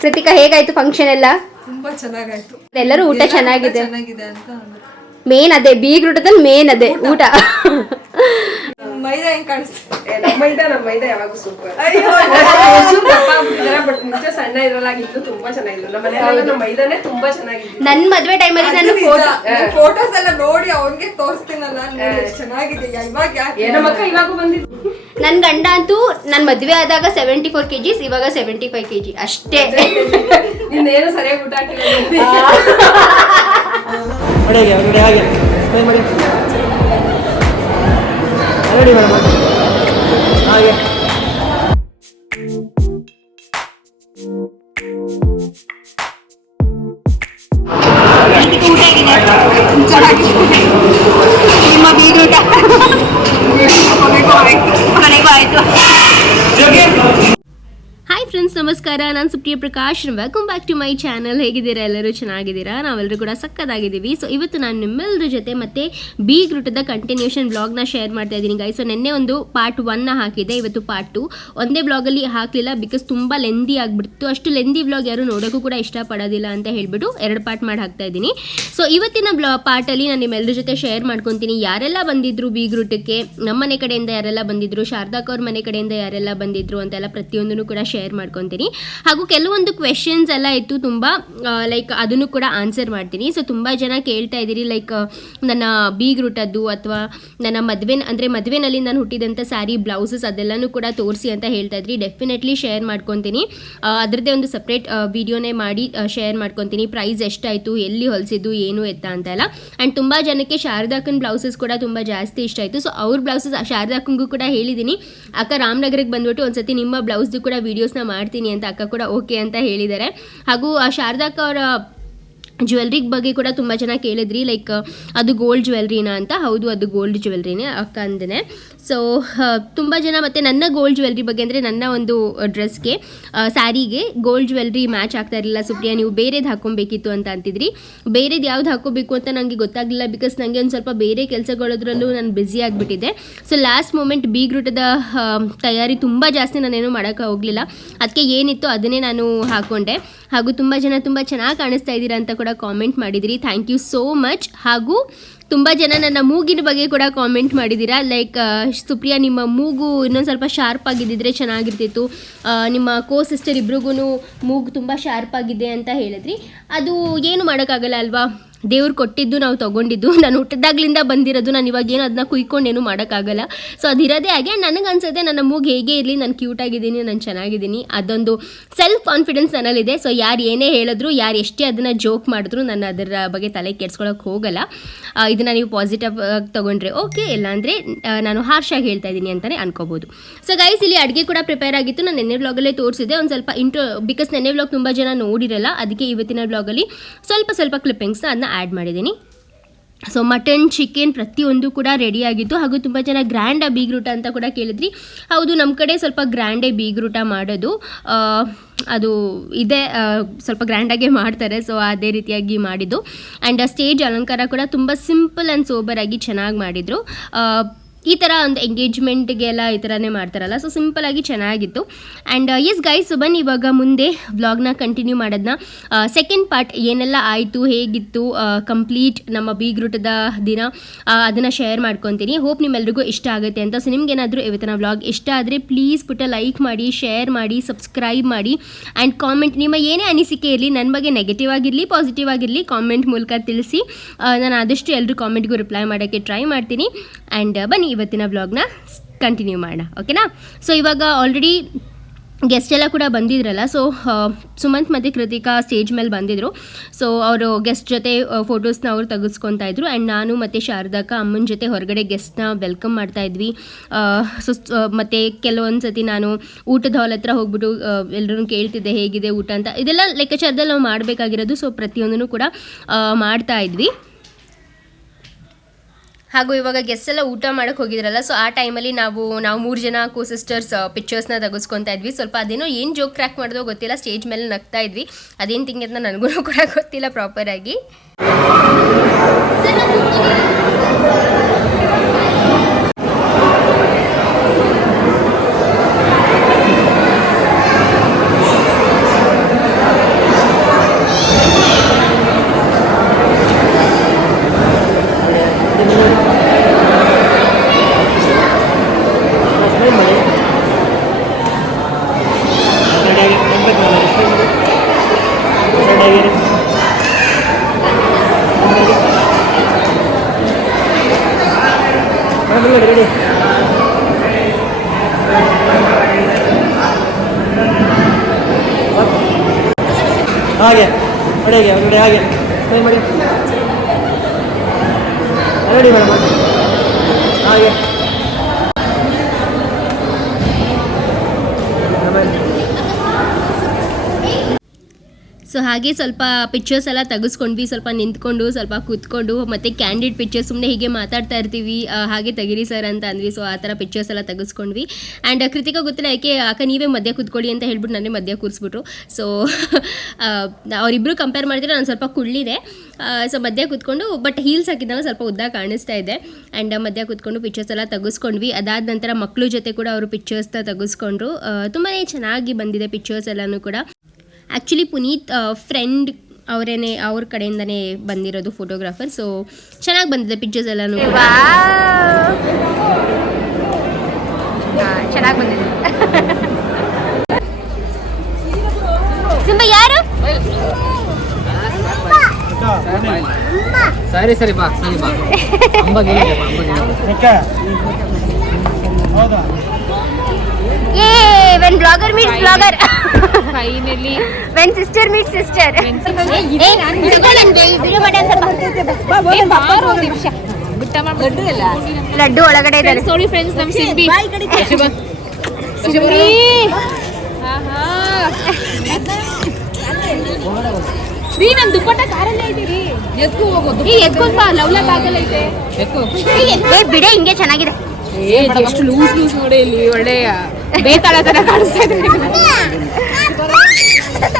ಕೃತಿಕಾ ಹೇಗಾಯ್ತು ಫಂಕ್ಷನ್ ಎಲ್ಲ? ತುಂಬಾ ಚೆನ್ನಾಗಾಯ್ತು. ಎಲ್ಲರೂ ಊಟ ಚೆನ್ನಾಗಿದೆ. ಚೆನ್ನಾಗಿದೆ ಅಂತ ಅಂದ್ರು. ಮೇನ್ ಅದೇ ಬೀಗ್ರೂಟದಲ್ಲಿ ಮೇನ್ ಅದೇ ಊಟ. ಮೈದಾ ಹೆಂಗ್ ಕಾಣಿಸ್ತದೆ? ನಮ್ಮ ಮೈದಾ ನಮ್ಮ ಮೈದಾ ಯಾವಾಗೂ ಸೂಪರ್ ಅಯ್ಯೋ ಬಟ್ ನಿಜ ಸಣ್ಣ ಇದ್ರಲ್ಲಾಗಿತ್ತು ತುಂಬಾ ಚೆನ್ನಾಗಿತ್ತು. ನಮ್ಮ ಮನೆಯಲ್ಲ ನಮ್ಮ ಮೈದಾನೇ ತುಂಬಾ ಚೆನ್ನಾಗಿತ್ತು. ನನ್ ಮದ್ವೆ ಟೈಮಲ್ಲಿ ನಾನು ಫೋಟೋ ಫೋಟೋಸ್ ಎಲ್ಲ ನೋಡಿ ಅವನ್ಗೆ ತೋರಿಸ್ತೀನಲ್ಲ ಚೆನ್ನಾಗಿದೆ. ಇವಾಗ ಯಾಕೆ? ಏನೋ ಮಕ್ಕ ಇವಾಗೂ ಬಂದಿದ್ದು. ನನ್ ಗಂಡ ಅಂತೂ ನನ್ ಮದ್ವೆ ಆದಾಗ ಸೆವೆಂಟಿ ಫೋರ್ ಕೆಜಿಸ್ ಇವಾಗ ಸೆವೆಂಟಿ ಫೈವ್ ಕೆಜಿ ಅಷ್ಟೇ. ಇನ್ನೇನು ಸರಿಯಾಗಿ ಊಟ ಹಾಕಿಲ್ಲ. ರೆಡಿ ಮೇಡಮ್ ಹಾಗೆ ನಿಮ್ಮ ಬೀಗ್ ಊಟ ಕೊನೆಗೂ ಆಯ್ತು ಹಾಯ್ ಫ್ರೆಂಡ್ಸ್ ನಮಸ್ಕಾರ. ನಾನು Supriya Prakash. Welcome back to my channel ಹೇಗಿದ್ದೀರಾ ಎಲ್ಲರೂ? ಚೆನ್ನಾಗಿದ್ದೀರಾ? ನಾವೆಲ್ಲರೂ ಕೂಡ ಸಕ್ಕದಾಗಿದ್ದೀವಿ ಸೊ ಇವತ್ತು ನಾನು ನಿಮ್ಮೆಲ್ಲರ ಜೊತೆ ಮತ್ತೆ ಬಿ ಗ್ರೂಟದ ಕಂಟಿನ್ಯೂಷನ್ ಬ್ಲಾಗ್ನ ಶೇರ್ ಮಾಡ್ತಾ ಇದ್ದೀನಿ ಗೈ ಸೊ ನಿನ್ನೆ ಒಂದು ಪಾರ್ಟ್ ಒನ್ನ ಹಾಕಿದೆ ಇವತ್ತು ಪಾರ್ಟ್ ಟು ಒಂದೇ ಬ್ಲಾಗಲ್ಲಿ ಹಾಕಲಿಲ್ಲ ಬಿಕಾಸ್ ತುಂಬ ಲೆಂದಿ ಆಗಿಬಿಡ್ತು. ಅಷ್ಟು ಲೆಂದಿ ಬ್ಲಾಗ್ ಯಾರು ನೋಡೋಕ್ಕೂ ಕೂಡ ಇಷ್ಟಪಡೋದಿಲ್ಲ ಅಂತ ಹೇಳ್ಬಿಟ್ಟು ಎರಡು ಪಾರ್ಟ್ ಮಾಡಿ ಹಾಕ್ತಾ ಇದ್ದೀನಿ. ಸೊ ಇವತ್ತಿನ ಬ್ಲಾ ಪಾರ್ಟಲ್ಲಿ ನಾನು ನಿಮ್ಮೆಲ್ಲರ ಜೊತೆ ಶೇರ್ ಮಾಡ್ಕೊತೀನಿ. ಯಾರೆಲ್ಲ ಬಂದಿದ್ರು ಬಿ ಗ್ರೂಟಕ್ಕೆ ನಮ್ಮ ಮನೆ ಕಡೆಯಿಂದ ಯಾರೆಲ್ಲ ಬಂದಿದ್ರು? ಶಾರದಾ ಕೌರ್ ಮನೆ ಕಡೆಯಿಂದ ಯಾರೆಲ್ಲ ಬಂದಿದ್ರು? ಅಂತೆಲ್ಲ ಪ್ರತಿಯೊಂದನ್ನು ಕೂಡ ಶೇರ್ ಮಾಡ್ಕೊತೀನಿ. ಹಾಗೂ ಕೆಲವೊಂದು ಕ್ವೆಶನ್ಸ್ ಎಲ್ಲ ಇತ್ತು ತುಂಬ ಲೈಕ್ ಅದನ್ನು ಕೂಡ ಆನ್ಸರ್ ಮಾಡ್ತೀನಿ. ಸೊ ತುಂಬ ಜನ ಕೇಳ್ತಾ ಇದ್ದೀರಿ ಲೈಕ್ ನನ್ನ ಬಿ ಗ್ರೂಟದ್ದು ಅಥವಾ ನನ್ನ ಮದುವೆ, ಅಂದರೆ ಮದುವೆನಲ್ಲಿ ನಾನು ಹುಟ್ಟಿದಂಥ ಸ್ಯಾರಿ ಬ್ಲೌಸಸ್ ಅದೆಲ್ಲನೂ ಕೂಡ ತೋರಿಸಿ ಅಂತ ಹೇಳ್ತಾ ಇದ್ರಿ. ಡೆಫಿನೆಟ್ಲಿ ಶೇರ್ ಮಾಡ್ಕೊತೀನಿ. ಅದರದ್ದೇ ಒಂದು ಸಪ್ರೇಟ್ ವಿಡಿಯೋನೇ ಮಾಡಿ ಶೇರ್ ಮಾಡ್ಕೊತೀನಿ. ಪ್ರೈಸ್ ಎಷ್ಟಾಯಿತು, ಎಲ್ಲಿ ಹೊಲಿಸಿದ್ದು, ಏನು ಎತ್ತ ಅಂತ ಎಲ್ಲ. ಆ್ಯಂಡ್ ತುಂಬ ಜನಕ್ಕೆ ಶಾರದಾಕನ್ ಬ್ಲೌಸಸ್ ಕೂಡ ತುಂಬ ಜಾಸ್ತಿ ಇಷ್ಟ ಆಯಿತು. ಸೊ ಅವ್ರ ಬ್ಲೌಸಸ್ ಶಾರದಾಕನ್ಗೂ ಕೂಡ ಹೇಳಿದ್ದೀನಿ. ಅಕ್ಕ ರಾಮನಗರಕ್ಕೆ ಬಂದ್ಬಿಟ್ಟು ಒಂದ್ಸತಿ ನಿಮ್ಮ ಬ್ಲೌಸ್ದು ಕೂಡ ವೀಡಿಯೋಸ್ನ ಮಾಡ್ತೀನಿ ಅಂತ ಅಕ್ಕ ಕೂಡ ಓಕೆ ಅಂತ ಹೇಳಿದ್ದಾರೆ. ಹಾಗೂ, ಆ ಶಾರದಾಕ ಅವರ ಜ್ಯುವೆಲ್ರಿಗೆ ಬಗ್ಗೆ ಕೂಡ ತುಂಬ ಜನ ಕೇಳಿದ್ರಿ ಲೈಕ್ ಅದು ಗೋಲ್ಡ್ ಜ್ಯುವೆಲ್ರಿನಾ ಅಂತ? ಹೌದು, ಅದು ಗೋಲ್ಡ್ ಜ್ಯುವೆಲ್ರಿನೇ ಅಕ್ಕ ಅಂದೇ ಸೊ ತುಂಬ ಜನ ಮತ್ತು ನನ್ನ ಗೋಲ್ಡ್ ಜ್ಯುವೆಲ್ರಿ ಬಗ್ಗೆ ಅಂದರೆ ನನ್ನ ಒಂದು ಡ್ರೆಸ್ಗೆ ಸ್ಯಾರಿಗೆ ಗೋಲ್ಡ್ ಜ್ಯುವೆಲ್ರಿ ಮ್ಯಾಚ್ ಆಗ್ತಾ ಇರಲಿಲ್ಲ. ಸುಪ್ರಿಯಾ, ನೀವು ಬೇರೆದು ಹಾಕೊಬೇಕಿತ್ತು ಅಂತ ಅಂತಿದ್ರಿ. ಬೇರೆದು ಯಾವ್ದು ಹಾಕೋಬೇಕು ಅಂತ ನನಗೆ ಗೊತ್ತಾಗಲಿಲ್ಲ ಬಿಕಾಸ್ ನನಗೆ ಒಂದು ಸ್ವಲ್ಪ ಬೇರೆ ಕೆಲಸಗಳದ್ರಲ್ಲೂ ನಾನು ಬ್ಯುಸಿ ಆಗಿಬಿಟ್ಟಿದ್ದೆ. ಸೊ ಲಾಸ್ಟ್ ಮೂಮೆಂಟ್ ಬಿ ಗ್ರೂಟದ ತಯಾರಿ ತುಂಬ ಜಾಸ್ತಿ ನಾನೇನು ಮಾಡೋಕ್ಕೆ ಹೋಗಲಿಲ್ಲ. ಅದಕ್ಕೆ ಏನಿತ್ತು ಅದನ್ನೇ ನಾನು ಹಾಕ್ಕೊಂಡೆ ಹಾಗೂ ತುಂಬ ಜನ ತುಂಬ ಚೆನ್ನಾಗಿ ಕಾಣಿಸ್ತಾ ಇದ್ದೀರಾ ಅಂತ ಕೂಡ ಕಾಮೆಂಟ್ ಮಾಡಿದಿರಿ. ಥ್ಯಾಂಕ್ ಯು ಸೋ ಮಚ್ ಹಾಗೂ ತುಂಬ ಜನ ನನ್ನ ಮೂಗಿನ ಬಗ್ಗೆ ಕೂಡ ಕಾಮೆಂಟ್ ಮಾಡಿದ್ದೀರಾ? ಲೈಕ್ ಸುಪ್ರಿಯಾ, ನಿಮ್ಮ ಮೂಗು ಇನ್ನೊಂದು ಸ್ವಲ್ಪ ಶಾರ್ಪ್ ಆಗಿದ್ದಿದ್ರೆ ಚೆನ್ನಾಗಿರ್ತಿತ್ತು. ನಿಮ್ಮ ಕೋ ಸಿಸ್ಟರ್ ಇಬ್ರಿಗೂ ಮೂಗು ತುಂಬ ಶಾರ್ಪ್ ಆಗಿದೆ ಅಂತ ಹೇಳಿದ್ರಿ. ಅದು ಏನು ಮಾಡೋಕ್ಕಾಗಲ್ಲ ಅಲ್ವಾ? ದೇವ್ರು ಕೊಟ್ಟಿದ್ದು ನಾವು ತೊಗೊಂಡಿದ್ದು, ನಾನು ಹುಟ್ಟಿದಾಗ್ಲಿಂದ ಬಂದಿರೋದು, ನಾನು ಇವಾಗ ಏನು ಅದನ್ನ ಕುಯ್ಕೊಂಡೇನು ಮಾಡೋಕ್ಕಾಗಲ್ಲ. ಸೊ ಅದಿರೋದೇ ಹಾಗೆ ನನಗೆ ಅನ್ಸುತ್ತೆ ನನ್ನ ಮೂಗು ಹೇಗೆ ಇರಲಿ, ನಾನು ಕ್ಯೂಟ್ ಆಗಿದ್ದೀನಿ, ನಾನು ಚೆನ್ನಾಗಿದ್ದೀನಿ ಅದೊಂದು ಸೆಲ್ಫ್ ಕಾನ್ಫಿಡೆನ್ಸ್ ನನ್ನಲ್ಲಿದೆ. ಸೊ ಯಾರು ಏನೇ ಹೇಳಿದ್ರು, ಯಾರು ಎಷ್ಟೇ ಅದನ್ನು ಜೋಕ್ ಮಾಡಿದ್ರು, ನಾನು ಅದರ ಬಗ್ಗೆ ತಲೆ ಕೆಡ್ಸ್ಕೊಳಕ್ಕೆ ಹೋಗಲ್ಲ. ಇದನ್ನು ನೀವು ಪಾಸಿಟಿವ್ ಆಗಿ ತೊಗೊಂಡ್ರೆ ಓಕೆ ಇಲ್ಲಾಂದರೆ ನಾನು ಹಾರ್ಷಾಗಿ ಹೇಳ್ತಾ ಇದ್ದೀನಿ ಅಂತಲೇ ಅನ್ಕೋಬೋದು. ಸೊ ಗೈಸ್ ಇಲ್ಲಿ ಅಡುಗೆ ಕೂಡ ಪ್ರಿಪೇರ್ ಆಗಿತ್ತು. ನಾನು ನೆನ್ನೆ ವ್ಲಾಗಲ್ಲೇ ತೋರಿಸಿದೆ ಒಂದು ಸ್ವಲ್ಪ ಇಂಟ್ರೋ ಬಿಕಾಸ್ ನೆನ್ನೆ ವ್ಲಾಗ್ ತುಂಬ ಜನ ನೋಡಿರಲ್ಲ, ಅದಕ್ಕೆ ಇವತ್ತಿನ ವ್ಲಾಗಲ್ಲಿ ಸ್ವಲ್ಪ ಸ್ವಲ್ಪ ಕ್ಲಿಪ್ಪಿಂಗ್ಸ್ನ ಅದನ್ನ ಆ್ಯಡ್ ಮಾಡಿದ್ದೀನಿ. ಸೊ ಮಟನ್ ಚಿಕನ್ ಪ್ರತಿಯೊಂದು ಕೂಡ ರೆಡಿ ಆಗಿತ್ತು. ಹಾಗೂ ತುಂಬ ಜನ ಗ್ರ್ಯಾಂಡ ಬೀಗ್ರೂಟ ಅಂತ ಕೂಡ ಕೇಳಿದ್ರಿ. ಹೌದು ನಮ್ಮ ಕಡೆ ಸ್ವಲ್ಪ ಗ್ರ್ಯಾಂಡೇ ಬೀಗ್ರೂಟ ಮಾಡೋದು. ಅದು ಇದೆ ಸ್ವಲ್ಪ ಗ್ರ್ಯಾಂಡಾಗೆ ಮಾಡ್ತಾರೆ. ಸೊ ಅದೇ ರೀತಿಯಾಗಿ ಮಾಡಿದ್ದು. ಆ್ಯಂಡ್ ಸ್ಟೇಜ್ ಅಲಂಕಾರ ಕೂಡ ತುಂಬ ಸಿಂಪಲ್ ಆ್ಯಂಡ್ ಸೋಬರಾಗಿ ಚೆನ್ನಾಗಿ ಮಾಡಿದರು. ಈ ಥರ ಒಂದು ಎಂಗೇಜ್ಮೆಂಟ್ಗೆಲ್ಲ ಈ ಥರನೇ ಮಾಡ್ತಾರಲ್ಲ. ಸೊ ಸಿಂಪಲಾಗಿ ಚೆನ್ನಾಗಿತ್ತು. ಆ್ಯಂಡ್ ಎಸ್ ಗೈಸ್ ಬನ್ನಿ ಇವಾಗ ಮುಂದೆ ವ್ಲಾಗ್ನ ಕಂಟಿನ್ಯೂ ಮಾಡೋದನ್ನ ಸೆಕೆಂಡ್ ಪಾರ್ಟ್ ಏನೆಲ್ಲ ಆಯಿತು, ಹೇಗಿತ್ತು ಕಂಪ್ಲೀಟ್ ನಮ್ಮ ಬೀಗ್ರೂಟದ ದಿನ ಅದನ್ನು ಶೇರ್ ಮಾಡ್ಕೊತೀನಿ. ಹೋಪ್ ನಿಮ್ಮೆಲ್ರಿಗೂ ಇಷ್ಟ ಆಗುತ್ತೆ ಅಂತ. ಸೊ ನಿಮ್ಗೇನಾದರೂ ಇವತ್ತಿನ ವ್ಲಾಗ್ ಇಷ್ಟ ಆದರೆ ಪ್ಲೀಸ್ ಪುಟ್ಟ ಲೈಕ್ ಮಾಡಿ ಶೇರ್ ಮಾಡಿ ಸಬ್ಸ್ಕ್ರೈಬ್ ಮಾಡಿ. ಆ್ಯಂಡ್ ಕಾಮೆಂಟ್ ನಿಮ್ಮ ಏನೇ ಅನಿಸಿಕೆ ಇರಲಿ ನನ್ನ ಬಗ್ಗೆ ನೆಗೆಟಿವ್ ಆಗಿರಲಿ ಪಾಸಿಟಿವ್ ಆಗಿರಲಿ ಕಾಮೆಂಟ್ ಮೂಲಕ ತಿಳಿಸಿ. ನಾನು ಆದಷ್ಟು ಎಲ್ಲರೂ ಕಾಮೆಂಟ್ಗೂ ರಿಪ್ಲೈ ಮಾಡೋಕ್ಕೆ ಟ್ರೈ ಮಾಡ್ತೀನಿ. ಆ್ಯಂಡ್ ಬನ್ನಿ. ಇವತ್ತಿನ ಬ್ಲಾಗ್ನ ಕಂಟಿನ್ಯೂ ಮಾಡೋಣ ಓಕೆನಾ ಸೊ ಇವಾಗ ಆಲ್ರೆಡಿ ಗೆಸ್ಟ್ ಎಲ್ಲ ಕೂಡ ಬಂದಿದ್ರಲ್ಲ ಸೊ ಸುಮಂತ್ ಮತ್ತು ಕೃತಿಕಾ ಸ್ಟೇಜ್ ಮೇಲೆ ಬಂದಿದ್ದರು ಸೊ ಅವರು ಗೆಸ್ಟ್ ಜೊತೆ ಫೋಟೋಸ್ನ ಅವರು ತೆಗೆಸ್ಕೊತಾ ಇದ್ರು. ಆ್ಯಂಡ್ ನಾನು ಮತ್ತು ಶಾರದಕ್ಕ ಅಮ್ಮನ ಜೊತೆ ಹೊರಗಡೆ ಗೆಸ್ಟ್ನ ವೆಲ್ಕಮ್ ಮಾಡ್ತಾ ಇದ್ವಿ. ಸೊ ಮತ್ತು ಕೆಲವೊಂದು ಸತಿ ನಾನು ಊಟದ ಹಾಲ್ ಹತ್ರ ಹೋಗ್ಬಿಟ್ಟು ಎಲ್ಲರೂ ಕೇಳ್ತಿದ್ದೆ, ಹೇಗಿದೆ ಊಟ ಅಂತ. ಇದೆಲ್ಲ ಲೆಕ್ಕಾಚಾರದಲ್ಲಿ ನಾವು ಮಾಡಬೇಕಾಗಿರೋದು ಸೊ ಪ್ರತಿಯೊಂದನ್ನು ಕೂಡ ಮಾಡ್ತಾ ಇದ್ವಿ. ಹಾಗೂ ಇವಾಗ ಗೆಸ್ ಎಲ್ಲ ಊಟ ಮಾಡಕ್ಕೆ ಹೋಗಿದ್ರಲ್ಲ ಸೊ ಆ ಟೈಮಲ್ಲಿ ನಾವು ನಾವು ಮೂರು ಜನ ಕೋ ಸಿಸ್ಟರ್ಸ್ ಪಿಕ್ಚರ್ಸ್ನ ತೆಗೆಸ್ಕೊತಾ ಇದ್ವಿ. ಸ್ವಲ್ಪ ಅದೇನೋ ಏನು ಜೋಕ್ ಕ್ರ್ಯಾಕ್ ಮಾಡಿದೋ ಗೊತ್ತಿಲ್ಲ ಸ್ಟೇಜ್ ಮೇಲೆ ನಗ್ತಾ ಇದ್ವಿ. ಅದೇನು ತಿಂಗ್ ಅಂತ ನನಗೂ ಕೂಡ ಗೊತ್ತಿಲ್ಲ ಪ್ರಾಪರಾಗಿ ಹಾಗೆ ಹೊಡೆಗೆ ಹೊರಗಡೆ ಹಾಗೆ ಸ್ಮೈಲ್ ಮಾಡಿ ರೆಡಿ ಮೇಡಮ್ ಹಾಗೆ ಆಮೇಲೆ ಸೊ ಹಾಗೆ ಸ್ವಲ್ಪ ಪಿಕ್ಚರ್ಸ್ ಎಲ್ಲ ತೆಗೆಸ್ಕೊಂಡ್ವಿ, ಸ್ವಲ್ಪ ನಿಂತ್ಕೊಂಡು, ಸ್ವಲ್ಪ ಕೂತ್ಕೊಂಡು, ಮತ್ತೆ ಕ್ಯಾಂಡಿಡ್ ಪಿಕ್ಚರ್ಸ್ ಸುಮ್ಮನೆ ಹೀಗೆ ಮಾತಾಡ್ತಾ ಇರ್ತೀವಿ. ಹಾಗೆ ತೆಗಿರಿ ಸರ್ ಅಂತ ಅಂದ್ವಿ. ಸೊ ಆ ಥರ ಪಿಕ್ಚರ್ಸ್ ಎಲ್ಲ ತೆಗೆಸ್ಕೊಂಡ್ವಿ. ಆ್ಯಂಡ್ ಕೃತಿಕಾ ಗೊತ್ತಿಲ್ಲ, ಯಾಕೆ ಅಕ್ಕ ನೀವೇ ಮಧ್ಯ ಕೂತ್ಕೊಳ್ಳಿ ಅಂತ ಹೇಳ್ಬಿಟ್ಟು ನನ್ನೇ ಮಧ್ಯ ಕೂರಿಸ್ಬಿಟ್ರು. ಸೊ ಅವರಿಬ್ಬರು ಕಂಪೇರ್ ಮಾಡಿದ್ರೆ ನಾನು ಸ್ವಲ್ಪ ಕುಳ್ಳಿದೆ. ಸೊ ಮಧ್ಯ ಕೂತ್ಕೊಂಡು ಬಟ್ ಹೀಲ್ಸ್ ಹಾಕಿದ್ದಾಗ ಸ್ವಲ್ಪ ಉದ್ದ ಕಾಣಿಸ್ತಾ ಇದೆ. ಆ್ಯಂಡ್ ಮಧ್ಯ ಕೂತ್ಕೊಂಡು ಪಿಕ್ಚರ್ಸ್ ಎಲ್ಲ ತೆಗೆಸ್ಕೊಂಡ್ವಿ. ಅದಾದ ನಂತರ ಮಕ್ಕಳು ಜೊತೆ ಕೂಡ ಅವರು ಪಿಕ್ಚರ್ಸ್ನ ತೆಗೆಸ್ಕೊಂಡ್ರು. ತುಂಬಾ ಚೆನ್ನಾಗಿ ಬಂದಿದೆ ಪಿಕ್ಚರ್ಸ್ ಎಲ್ಲನೂ ಕೂಡ. ಆ್ಯಕ್ಚುಲಿ ಪುನೀತ್ ಫ್ರೆಂಡ್ ಅವರೇನೆ ಅವ್ರ ಕಡೆಯಿಂದನೇ ಬಂದಿರೋದು ಫೋಟೋಗ್ರಾಫರ್ ಸೊ ಚೆನ್ನಾಗಿ ಬಂದಿದೆ ಪಿಕ್ಚರ್ಸ್ ಎಲ್ಲನೂ. ಚೆನ್ನಾಗಿ ಬಂದಿದೆ. ಸಿಂಬ ಯಾರು? ಸರಿ ಸರಿ ಬಾ ಸರಿ ಬಾ. ಅಂಬಗೆ ಹೌದಾ? A blogger meets blogger finally when sister meet sister laddu ಒಳಗಡೆ ಇದ್ದಾರೆ ಸಾರಿ ಫ್ರೆಂಡ್ಸ್ ನಮ್ ಸಿಂಬಿ ರೀ ನಮ್ ದುಪ್ಪಟ್ಟ ಕಾರಲ್ಲೇ ಇದ್ದೀರಿ. ಎತ್ಕೊ ಹೋಗೋದು ಈ ಎತ್ಕೊಂಡ್ ಬಾ ಲವ್ಲ ಬ್ಯಾಗಲ್ ಐತೆ ಏ ಬಿಡೆ ಹಿಂಗೆ ಚೆನ್ನಾಗಿದೆ. ಎಷ್ಟು ಲೂಸ್ ಲೂಸ್ ನೋಡಿ ಇಲ್ಲಿ ಒಳ್ಳೆಯ ಬೇತಾಳ ತರ ಕಾಣಿಸ್ತಾ ಇದೆ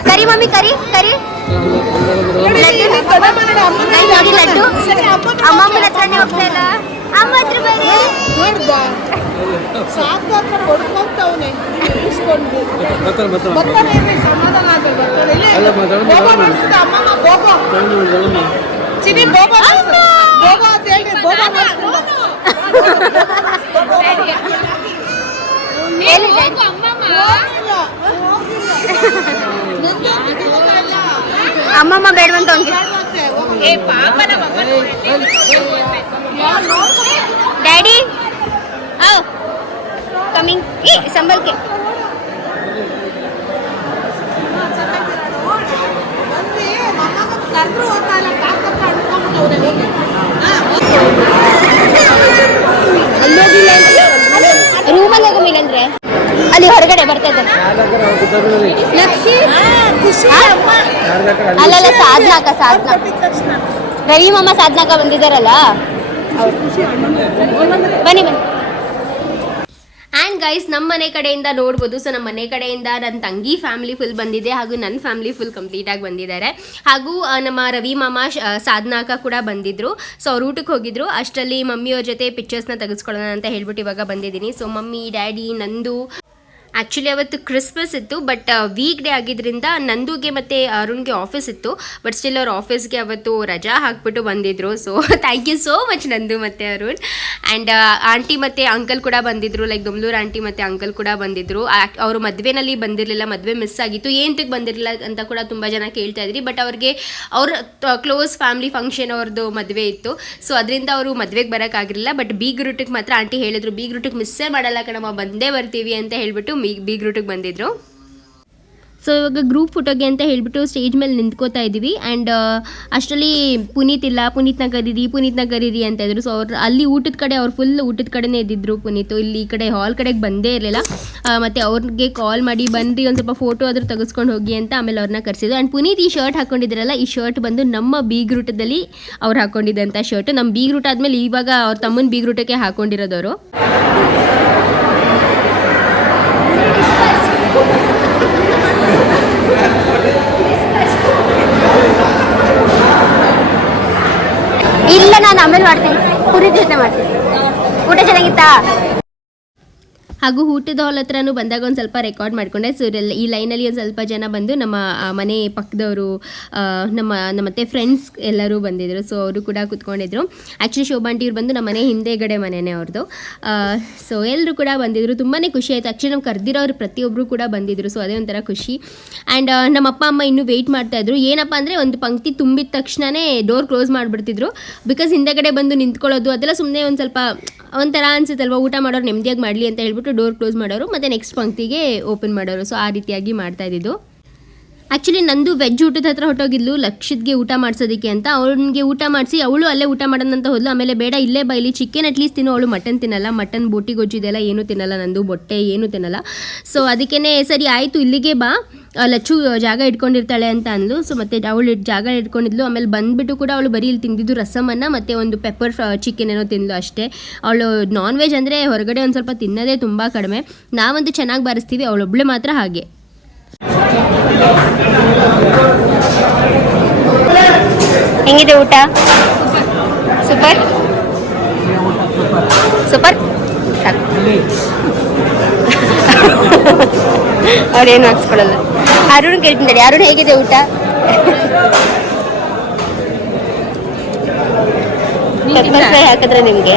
ಕರಿ ಮಮ್ಮಿ ಕರಿ ಕರಿ ಲಡ್ಡು ನೈ ನೋಡಿ ಲಡ್ಡು ಅಮ್ಮಮ್ಮನ ಹತ್ರನೇ ಹೋಗ್ತಾ ಇಲ್ಲ ಅಮ್ಮ ಹತ್ರ ಬರೀ ಏನಿದೆ? ಅಮ್ಮಮ್ಮ ಬೇಡವಂತ ಅವ್ನಿಗೆ ಡ್ಯಾಡಿ ಕಮಿಂಗ್ ಈ ಸಂಬಲ್ಕೆ ರೂಮಲ್ಲಿ ಹೋಗೋ ಅಂದ್ರೆ ಅಲ್ಲಿ ಹೊರಗಡೆ ಬರ್ತಾ ಇದ್ದಾನೆ ಲಕ್ಷಿ ಅಲ್ಲಲ್ಲ ಸಾಧನಾಕ ಸಾಧನಾ. ರವಿ ಮಾಮ ಸಾಧನಾಕ ಬಂದಿದ್ದಾರಲ್ಲ? ಬನ್ನಿ ಬನ್ನಿ. ಆ್ಯಂಡ್ ಗೈಸ್ ನಮ್ಮ ಮನೆ ಕಡೆಯಿಂದ ನೋಡ್ಬೋದು. ಸೊ ನಮ್ಮ ಮನೆ ಕಡೆಯಿಂದ ನನ್ನ ತಂಗಿ ಫ್ಯಾಮಿಲಿ ಫುಲ್ ಬಂದಿದೆ ಹಾಗೂ ನನ್ನ ಫ್ಯಾಮಿಲಿ ಫುಲ್ ಕಂಪ್ಲೀಟಾಗಿ ಬಂದಿದ್ದಾರೆ. ಹಾಗೂ ನಮ್ಮ ರವಿ ಮಾಮ ಸಾಧನಾಕ ಕೂಡ ಬಂದಿದ್ರು. ಸೊ ಅವ್ರು ಊಟಕ್ಕೆ ಹೋಗಿದ್ರು. ಅಷ್ಟರಲ್ಲಿ ಮಮ್ಮಿಯವ್ರ ಜೊತೆ ಪಿಕ್ಚರ್ಸ್ನ ತೆಗೆಸ್ಕೊಳ್ಳೋಣ ಅಂತ ಹೇಳ್ಬಿಟ್ಟು ಇವಾಗ ಬಂದಿದ್ದೀನಿ. So mummy, daddy, Nandu actually ಅವತ್ತು ಕ್ರಿಸ್ಮಸ್ ಇತ್ತು ಬಟ್ ವೀಕ್ ಡೇ ಆಗಿದ್ದರಿಂದ ನಂದುಗೆ ಮತ್ತು ಅರುಣ್ಗೆ ಆಫೀಸ್ ಇತ್ತು. ಬಟ್ ಸ್ಟಿಲ್ ಅವ್ರ ಆಫೀಸ್ಗೆ ಅವತ್ತು ರಜಾ ಹಾಕ್ಬಿಟ್ಟು ಬಂದಿದ್ರು. So thank you so much Nandu ಮತ್ತು ಅರುಣ್. ಆ್ಯಂಡ್ ಆಂಟಿ ಮತ್ತು ಅಂಕಲ್ ಕೂಡ ಬಂದಿದ್ರು. ಲೈಕ್ ದೊಮ್ಲೂರು ಆಂಟಿ ಮತ್ತು ಅಂಕಲ್ ಕೂಡ ಬಂದಿದ್ರು. ಅವರು ಮದುವೆನಲ್ಲಿ ಬಂದಿರಲಿಲ್ಲ, ಮದುವೆ ಮಿಸ್ ಆಗಿತ್ತು. ಏನಂತಕ್ಕೆ ಬಂದಿರಲಿಲ್ಲ ಅಂತ ಕೂಡ ತುಂಬ ಜನ ಕೇಳ್ತಾ ಇದ್ರಿ. ಬಟ್ ಅವ್ರಿಗೆ, ಅವ್ರ ಕ್ಲೋಸ್ ಫ್ಯಾಮಿಲಿ ಫಂಕ್ಷನ್ ಅವ್ರದ್ದು ಮದುವೆ ಇತ್ತು. ಸೊ ಅದರಿಂದ ಅವರು ಮದುವೆಗೆ ಬರೋಕ್ಕಾಗಿರಲಿಲ್ಲ ಬಟ್ ಬೀಗ್ ರೂಟಿಗೆ ಮಾತ್ರ ಆಂಟಿ ಹೇಳಿದ್ರು ಬೀಗ್ ರೂಟಿಗೆ ಮಿಸ್ಸೇ ಮಾಡಲ್ಲ ಕಣಮ್ಮ, ಬಂದೇ ಬರ್ತೀವಿ ಅಂತ ಹೇಳ್ಬಿಟ್ಟು ಮೀ ಬೀಗ್ ರೂಟಿಗೆ ಬಂದಿದ್ರು. ಸೊ ಇವಾಗ ಗ್ರೂಪ್ ಫೋಟೋಗೆ ಅಂತ ಹೇಳಿಬಿಟ್ಟು ಸ್ಟೇಜ್ ಮೇಲೆ ನಿಂತ್ಕೋತಾ ಇದ್ದೀವಿ ಆ್ಯಂಡ್ ಅಷ್ಟರಲ್ಲಿ ಪುನೀತ್ ಇಲ್ಲ ಪುನೀತ್ನ ಕರೀರಿ ಪುನೀತ್ನ ಕರೀರಿ ಅಂತ ಇದ್ರು. ಸೊ ಅವ್ರು ಅಲ್ಲಿ ಊಟದ ಕಡೆ ಅವ್ರು ಫುಲ್ ಊಟದ ಕಡೆನೇ ಇದ್ದಿದ್ರು ಪುನೀತ್. ಇಲ್ಲಿ ಈ ಕಡೆ ಹಾಲ್ ಕಡೆಗೆ ಬಂದೇ ಇರಲಿಲ್ಲ. ಮತ್ತು ಅವ್ರಿಗೆ ಕಾಲ್ ಮಾಡಿ ಬಂದು ಒಂದು ಸ್ವಲ್ಪ ಫೋಟೋ ಆದರೂ ತೆಗೆಸ್ಕೊಂಡು ಹೋಗಿ ಅಂತ ಆಮೇಲೆ ಅವ್ರನ್ನ ಕರೆಸಿದ್ರು. ಆ್ಯಂಡ್ ಪುನೀತ್ ಈ ಶರ್ಟ್ ಹಾಕೊಂಡಿದ್ರಲ್ಲ, ಈ ಶರ್ಟ್ ಬಂದು ನಮ್ಮ ಬೀಗ್ ರೂಟದಲ್ಲಿ ಅವ್ರು ಹಾಕೊಂಡಿದ್ದಂಥ ಶರ್ಟ್ ನಮ್ಮ ಬೀಗ್ ರೂಟ್ ಆದಮೇಲೆ ಇವಾಗ ಅವ್ರ ತಮ್ಮನ ಬೀಗ್ ರೂಟಕ್ಕೆ ಹಾಕೊಂಡಿರೋದವರು ಇಲ್ಲ ನಾನು ಆಮೇಲೆ ಮಾಡ್ತೀನಿ. ಪುರಿ ಜೊತೆ ಮಾಡ್ತೀನಿ. ಊಟ ಚೆನ್ನಾಗಿತ್ತಾ? ಹಾಗೂ ಊಟದ ಹಾಲ್ ಹತ್ರನೂ ಬಂದಾಗ ಒಂದು ಸ್ವಲ್ಪ ರೆಕಾರ್ಡ್ ಮಾಡಿಕೊಂಡೆ. ಸೊ ಈ ಲೈನಲ್ಲಿ ಒಂದು ಸ್ವಲ್ಪ ಜನ ಬಂದು ನಮ್ಮ ಮನೆ ಪಕ್ಕದವರು ನಮ್ಮ ನಮ್ಮ ಮತ್ತೆ ಫ್ರೆಂಡ್ಸ್ ಎಲ್ಲರೂ ಬಂದಿದ್ದರು ಸೊ ಅವರು ಕೂಡ ಕುತ್ಕೊಂಡಿದ್ರು. ಆ್ಯಕ್ಚುಲಿ ಶೋಭಾಂಟಿ ಇವ್ರು ಬಂದು ನಮ್ಮ ಮನೆ ಹಿಂದೆಗಡೆ ಮನೆಯೇ ಅವ್ರದ್ದು ಸೊ ಎಲ್ಲರೂ ಕೂಡ ಬಂದಿದ್ರು. ತುಂಬಾ ಖುಷಿ ಆಯಿತು. ಆ್ಯಕ್ಚುಲಿ ನಾವು ಕರೆದಿರೋರು ಪ್ರತಿಯೊಬ್ಬರು ಕೂಡ ಬಂದಿದ್ರು. ಸೊ ಅದೇ ಒಂಥರ ಖುಷಿ. ಆ್ಯಂಡ್ ನಮ್ಮ ಅಪ್ಪ, ಅಮ್ಮ ಇನ್ನೂ ವೆಯ್ಟ್ ಮಾಡ್ತಾಯಿದ್ರು ಏನಪ್ಪ ಅಂದರೆ ಒಂದು ಪಂಕ್ತಿ ತುಂಬಿದ ತಕ್ಷಣವೇ ಡೋರ್ ಕ್ಲೋಸ್ ಮಾಡಿಬಿಡ್ತಿದ್ರು. ಬಿಕಾಸ್ ಹಿಂದೆಗಡೆ ಬಂದು ನಿಂತ್ಕೊಳ್ಳೋದು ಅದೆಲ್ಲ ಸುಮ್ಮನೆ ಒಂದು ಸ್ವಲ್ಪ ಒಂಥರ ಅನ್ಸುತ್ತಲ್ವ? ಊಟ ಮಾಡೋರು ನೆಮ್ಮದಿಯಾಗಿ ಮಾಡಲಿ ಅಂತ ಹೇಳ್ಬಿಟ್ಟು ಡೋರ್ ಕ್ಲೋಸ್ ಮಾಡೋರು ಮತ್ತೆ ನೆಕ್ಸ್ಟ್ ಪಂಕ್ತಿಗೆ ಓಪನ್ ಮಾಡೋರು. ಸೊ ಆ ರೀತಿಯಾಗಿ ಮಾಡ್ತಾ ಇದ್ದಿದ್ದು. ಆ್ಯಕ್ಚುಲಿ ನಂದು ವೆಜ್ ಊಟದ ಹತ್ರ ಹೊಟ್ಟೋಗಿದ್ಲು ಲಕ್ಷದ್ಗೆ ಊಟ ಮಾಡಿಸೋದಕ್ಕೆ ಅಂತ. ಅವ್ಳಿಗೆ ಊಟ ಮಾಡಿಸಿ, ಅವಳು ಅಲ್ಲೇ ಊಟ ಮಾಡೋಣ ಅಂತ ಹೋದ್ಲು. ಆಮೇಲೆ ಬೇಡ, ಇಲ್ಲೇ ಬೈಲಿ ಚಿಕನ್ ಅಟ್ಲೀಸ್ಟ್ ತಿನ್ನೋ. ಅವಳು ಮಟನ್ ತಿನ್ನಲ್ಲ. ಮಟನ್ ಬೋಟಿ ಗೊಜ್ಜಿದೆಲ್ಲ ಏನೂ ತಿನ್ನಲ್ಲ ನಂದು. ಬೊಟ್ಟೆ ಏನೂ ತಿನ್ನಲ್ಲ. ಸೊ ಅದಕ್ಕೇ ಸರಿ, ಆಯಿತು, ಇಲ್ಲಿಗೆ ಬಾ. ಲಚ್ಚು ಜಾಗ ಇಟ್ಕೊಂಡಿರ್ತಾಳೆ ಅಂತ ಅಂದ್ಲು. ಸೊ ಮತ್ತೆ ಅವಳು ಜಾಗ ಇಟ್ಕೊಂಡಿದ್ಲು. ಆಮೇಲೆ ಬಂದ್ಬಿಟ್ಟು ಕೂಡ ಅವಳು ಬರೀ ಇಲ್ಲಿ ತಿಂದಿದ್ದು ರಸಮನ್ನ, ಮತ್ತು ಒಂದು ಪೆಪ್ಪರ್ ಚಿಕನ್ ಏನೋ ತಿಂದ್ಲು ಅಷ್ಟೇ. ಅವಳು ನಾನ್ ವೆಜ್ ಅಂದರೆ ಹೊರಗಡೆ ಒಂದು ಸ್ವಲ್ಪ ತಿನ್ನೋದೇ ತುಂಬ ಕಡಿಮೆ. ನಾವಂತೂ ಚೆನ್ನಾಗಿ ಬಾರಿಸ್ತೀವಿ. ಅವಳೊಬ್ಳೆ ಮಾತ್ರ ಹಾಗೆ. ಹೆಂಗಿದೆ ಊಟ? ಸೂಪರ್? ಸೂಪರ್? ಅವ್ರೇನು ಹಾಕ್ಸ್ಕೊಳಲ್ಲ ಅರುಣ್ ಕೇಳ್ತಿದ್ದಾರೆ ಅರುಣ್ ಹೇಗಿದೆ ಊಟ? ಪೆಪ್ಪರ್ ಫ್ರೈ ಹಾಕಿದ್ರೆ ನಿಮಗೆ.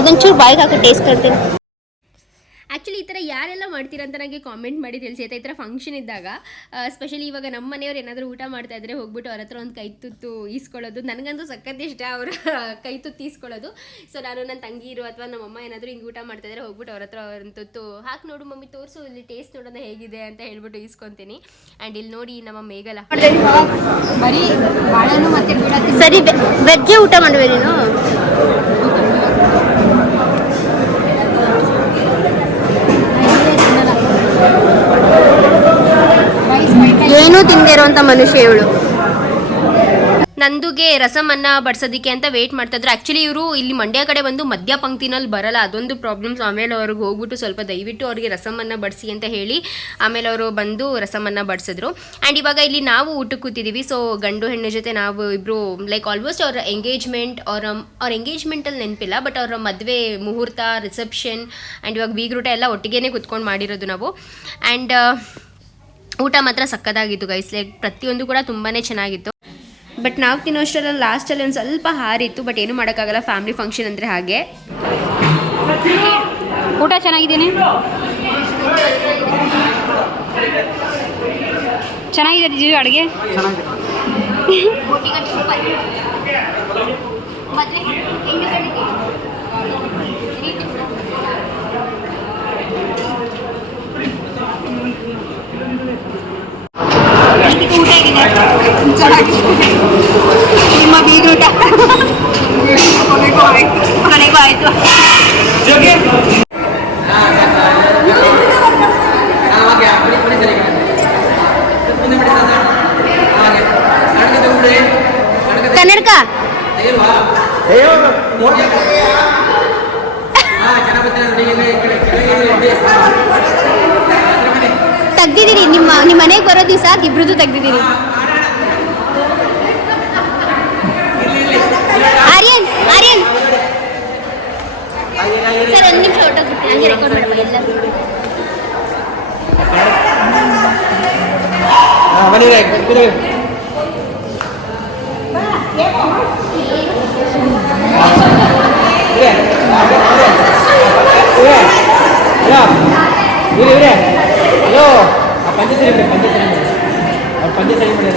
ಇದೊಂಚೂರು ಬಾಯಿಗೆ ಹಾಕಿ ಟೇಸ್ಟ್ ನೋಡ್ತೀನಿ ಆ್ಯಕ್ಚುಲಿ ಈ ಥರ ಯಾರೆಲ್ಲ ಮಾಡ್ತೀರಾ ಅಂತ ನನಗೆ ಕಾಮೆಂಟ್ ಮಾಡಿ ತಿಳಿಸಿ ಆಯ್ತಾ? ಈ ಥರ ಫಂಕ್ಷನ್ ಇದ್ದಾಗ ಸ್ಪೆಷಲಿ ಇವಾಗ ನಮ್ಮ ಮನೆಯವ್ರು ಏನಾದರೂ ಊಟ ಮಾಡ್ತಾ ಇದ್ರೆ ಹೋಗ್ಬಿಟ್ಟು ಅವ್ರ ಹತ್ರ ಒಂದು ಕೈ ತುತ್ತು ಈಸ್ಕೊಳ್ಳೋದು. ನನಗಂತೂ ಸಖತ್ ಇಷ್ಟ ಅವರ ಕೈ ತುತ್ತು ಈಸ್ಕೊಳ್ಳೋದು. ಸೊ ನಾನು ನನ್ನ ತಂಗಿರು ಅಥವಾ ನಮ್ಮಮ್ಮ ಏನಾದರೂ ಹಿಂಗೆ ಊಟ ಮಾಡ್ತಾ ಇದ್ರೆ ಹೋಗ್ಬಿಟ್ಟು ಅವ್ರ ಹತ್ರ ಅವ್ರನ್ನ ತುತ್ತು ಹಾಕಿ ನೋಡು ಮಮ್ಮಿ ತೋರಿಸು ಇಲ್ಲಿ ಟೇಸ್ಟ್ ನೋಡೋಣ ಹೇಗಿದೆ ಅಂತ ಹೇಳ್ಬಿಟ್ಟು ಈಸ್ಕೊತೀನಿ. ಆ್ಯಂಡ್ ಇಲ್ಲಿ ನೋಡಿ ನಮ್ಮ ಮೇಘಲ. ಸರಿ ವೆಜ್ಜೇ ಊಟ ಮಾಡುವೆ ನೀನು ಏನೂ ತಿಂದೇ ಇರುವಂತ ಮನುಷ್ಯ ಇವಳು. ನಂದುಗೆ ರಸಮನ್ನ ಬಡ್ಸೋದಕ್ಕೆ ಅಂತ ವೇಟ್ ಮಾಡ್ತಾ ಇದ್ರು. ಆ್ಯಕ್ಚುಲಿ ಇವರು ಇಲ್ಲಿ ಮಂಡ್ಯ ಕಡೆ ಬಂದು ಮಧ್ಯ ಪಂಕ್ತಿನಲ್ಲಿ ಬರಲ್ಲ. ಅದೊಂದು ಪ್ರಾಬ್ಲಮ್ಸ್ ಆಮೇಲೆ ಅವ್ರಿಗೆ ಹೋಗ್ಬಿಟ್ಟು ಸ್ವಲ್ಪ ದಯವಿಟ್ಟು ಅವರಿಗೆ ರಸಮನ್ನ ಬಡಿಸಿ ಅಂತ ಹೇಳಿ ಆಮೇಲೆ ಅವರು ಬಂದು ರಸಮನ್ನ ಬಡಿಸಿದ್ರು. ಆ್ಯಂಡ್ ಇವಾಗ ಇಲ್ಲಿ ನಾವು ಊಟಕ್ಕೆ ಕೂತಿದ್ದೀವಿ ಸೊ ಗಂಡು ಹೆಣ್ಣು ಜೊತೆ ನಾವು ಇಬ್ಬರು ಲೈಕ್ ಆಲ್ಮೋಸ್ಟ್ ಅವರ ಎಂಗೇಜ್ಮೆಂಟ್ ಅವರ, ಅವ್ರ ಎಂಗೇಜ್ಮೆಂಟಲ್ಲಿ ನೆನಪಿಲ್ಲ ಬಟ್ ಅವರ ಮದುವೆ ಮುಹೂರ್ತ ರಿಸೆಪ್ಷನ್ ಆ್ಯಂಡ್ ಇವಾಗ ಬೀಗ್ರೂಟ ಎಲ್ಲ ಒಟ್ಟಿಗೆ ಕೂತ್ಕೊಂಡು ಮಾಡಿರೋದು ನಾವು. ಆ್ಯಂಡ್ ಊಟ ಮಾತ್ರ ಸಕ್ಕದಾಗಿತ್ತು ಗೈಸ್ ಲೈಕ್ ಪ್ರತಿಯೊಂದು ಕೂಡ ತುಂಬಾ ಚೆನ್ನಾಗಿತ್ತು. ಬಟ್ ನಾವು ತಿನ್ನೋಷ್ಟರಲ್ಲಿ ಲಾಸ್ಟಲ್ಲಿ ಒಂದು ಸ್ವಲ್ಪ ಹಾರಿತ್ತು ಬಟ್ ಏನು ಮಾಡೋಕ್ಕಾಗಲ್ಲ ಫ್ಯಾಮಿಲಿ ಫಂಕ್ಷನ್ ಅಂದರೆ ಹಾಗೆ. ಊಟ ಚೆನ್ನಾಗಿದ್ದೀನಿ? ಚೆನ್ನಾಗಿದೆ ಜೀವಿ ಅಡುಗೆ? ನಿಮ್ಮ ಬೀಗ್ರೂಟ ಕೊನೆಗೂ ಆಯ್ತು ಕನ್ನಡಕ ತೆಗ್ದಿದ್ದೀರಿ. ನಿಮ್ಮ ನಿಮ್ಮ ಮನೆಗೆ ಬರೋ ದಿವಸ ಇಬ್ರದ್ದು ತೆಗ್ದಿದ್ದೀರಿ. ಆರ್ಯನ್ ಆರ್ಯನ್. ಸರ್, ಒಂದು ನಿಮಿಷ ಹೊಟ್ಟೋಗ್ಬಿಟ್ಟು ಹಂಗೆ ರೆಕಾರ್ಡ್ ಇವ್ರೆ, ಇವ್ರೆ, ಇವ್ರೆ, ಇವ್ರೆ. ಹಲೋ ಆ ಪಂಚೆ ಸರಿ ಬಿಡಿ ಪಂಚೆ ಸರಿ ಬಿಡಿ ಅವ್ರು ಪಂಚೆ ಸರಿ ಬಿಡಿ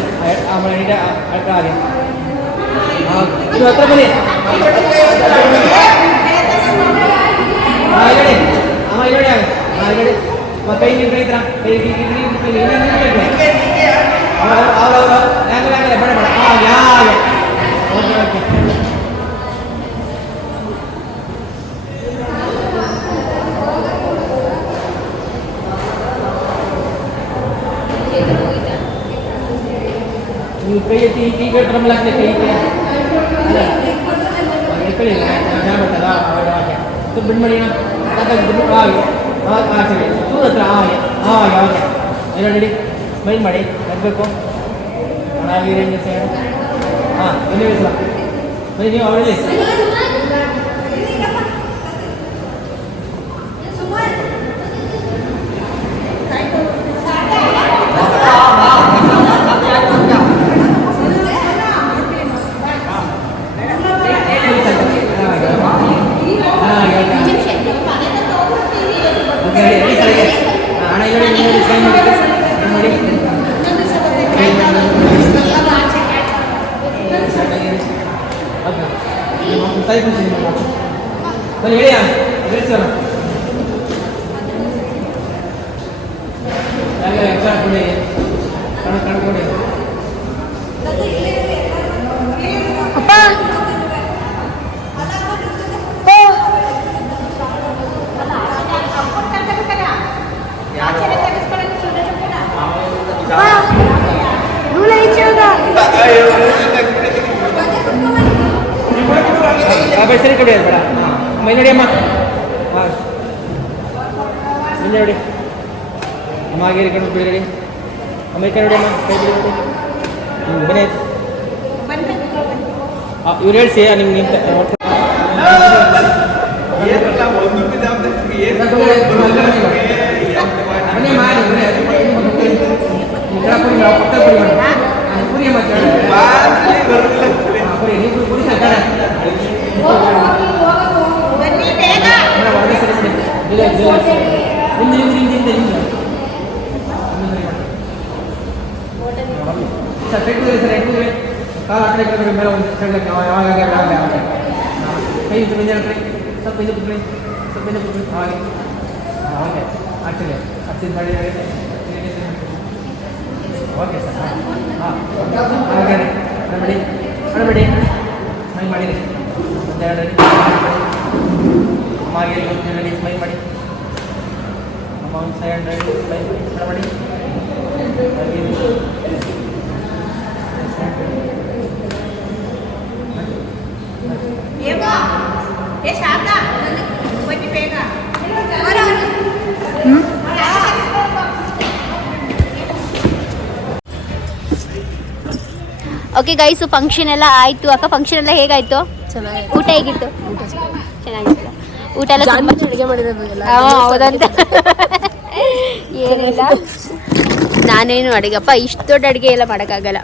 ಆಮೇಲೆ ಈಗ ಅಳ್ಕ ಹಾಗೆ ಹಾಂ ನೀವು ಹತ್ರ ಬನ್ನಿ ಹಾಂ ಹೇಳಿ ಅಮ್ಮ ಹೇಳಿ ಹಾಂ ಹೇಳಿ ಮತ್ತೆ ಕೈ ನೀವು ಕೈ ಕೈ ಕೈ ಕೈ ಕೈ ಕೈ ಅವ್ರವ್ರು ಹ್ಯಾಂಗಲ್ಲ ಹ್ಯಾಂಗಲ್ಲ ಬೇಡ ಬೇಡ ಹಾಗೆ ಹಾಗೆ ಓಕೆ ಓಕೆ ನೀವು ಕೈ ಎತ್ತಿ ಕೈ ಕೈ ಟ್ರಬಲ್ ಆಗ್ತದೆ ಕೈ ಕೈ ಅಲ್ಲ ಎತ್ಕೊಳ್ಳಿ ಜನ ಬರ್ತಲ್ಲ ಹಾಗೆ ಸ್ವಲ್ಪ ಬಿಡ್ ಮಾಡಿ ಬಿಟ್ಟು ಹಾಗೆ ಹಾಂ ಸರಿ ಹತ್ರ ಹಾಗೆ ಹಾಗೆ ಹಾಗೆ ಎಲ್ಲ ರೆಡಿ ಸ್ಮೈಲ್ ಮಾಡಿ ನಗಬೇಕು ಹಾಗೆ ಹಾಂ ಬನ್ನಿ ಬನ್ನಿ ನೀವು ಅವರಲ್ಲಿ ಹಣ ಹೇಳಿ ನೀವು ಸೈನ್ ಮಾಡಿ ಸೈನ್ ಮಾಡಿ ಬನ್ನಿ ಹೇಳಿ ಹೇಳಿ ಸರ್ ಕಣ ಕೊಡಿ ಕಣ ಕಣ ಕೊಡಿ ಅಪ್ಪ ಕೊಡಿ ಅದು ಬೇಡ ಮೈ ನೋಡಿ ಅಮ್ಮ. ಹಾಂ. ನೋಡಿ. ಅಮ್ಮ ಹಾಗೆ ಕಣ್ಣು ಬಿಡಿ ಅಮ್ಮ ಕಡೆ ನೋಡಿ ಅಮ್ಮ. ಕೈ ಬಿಡಿ ಹ್ಞೂ ಬನ್ನಿ. ಆಯ್ತು ಇವ್ರು ಹೇಳ್ಸಿ ನಿಮ್ಗೆ ನಿಂತ. ಮಾಡಿ ಪುರಿ ಪುರಿ ನೀವು ಪುರಿ ಸರ್ಕಾರ ಹಿಂದೆ ಹಿಂದೆ ಹಿಂದೆ ಹಿಂದೆ ಸರ್ ಸೈಡ್ ಸರ್ ಎಟ್ಟು ಕಾಲು ಆ ಕಡೆ ಈ ಕಡೆ ಮೇಲೆ ಒಂದು ಸೈಡ್ ಯಾವಾಗ ಯಾವಾಗ ಯಾವಾಗ ಯಾವಾಗ ಕೈ ಇದು ಹಿಂದೆ ಸ್ಮೈಲ್ ಅಮ್ಮಗೆ ಗೊತ್ತಿರಲಿ ಸ್ಮೈಲ್ ಮಾಡಿ. ಅಮ್ಮ ಒಂದು ಸೆಕೆಂಡ್ ಅಡಿ ಸ್ಮೈಲ್ ಮಾಡಿ ಓಕೆ ಗೈಸು ಫಂಕ್ಷನ್ ಎಲ್ಲ ಆಯಿತು. ಅಕ್ಕ ಫಂಕ್ಷನ್ ಎಲ್ಲ ಹೇಗಾಯಿತು? ಊಟ ಹೇಗಿತ್ತು? ಊಟ ಎಲ್ಲ ತುಂಬಾ ಹೌದಂತ. ಏನಿಲ್ಲ. ನಾನೇನು ಅಡುಗೆಪ್ಪ ಇಷ್ಟು ದೊಡ್ಡ ಅಡುಗೆ ಎಲ್ಲ ಮಾಡೋಕ್ಕಾಗಲ್ಲ.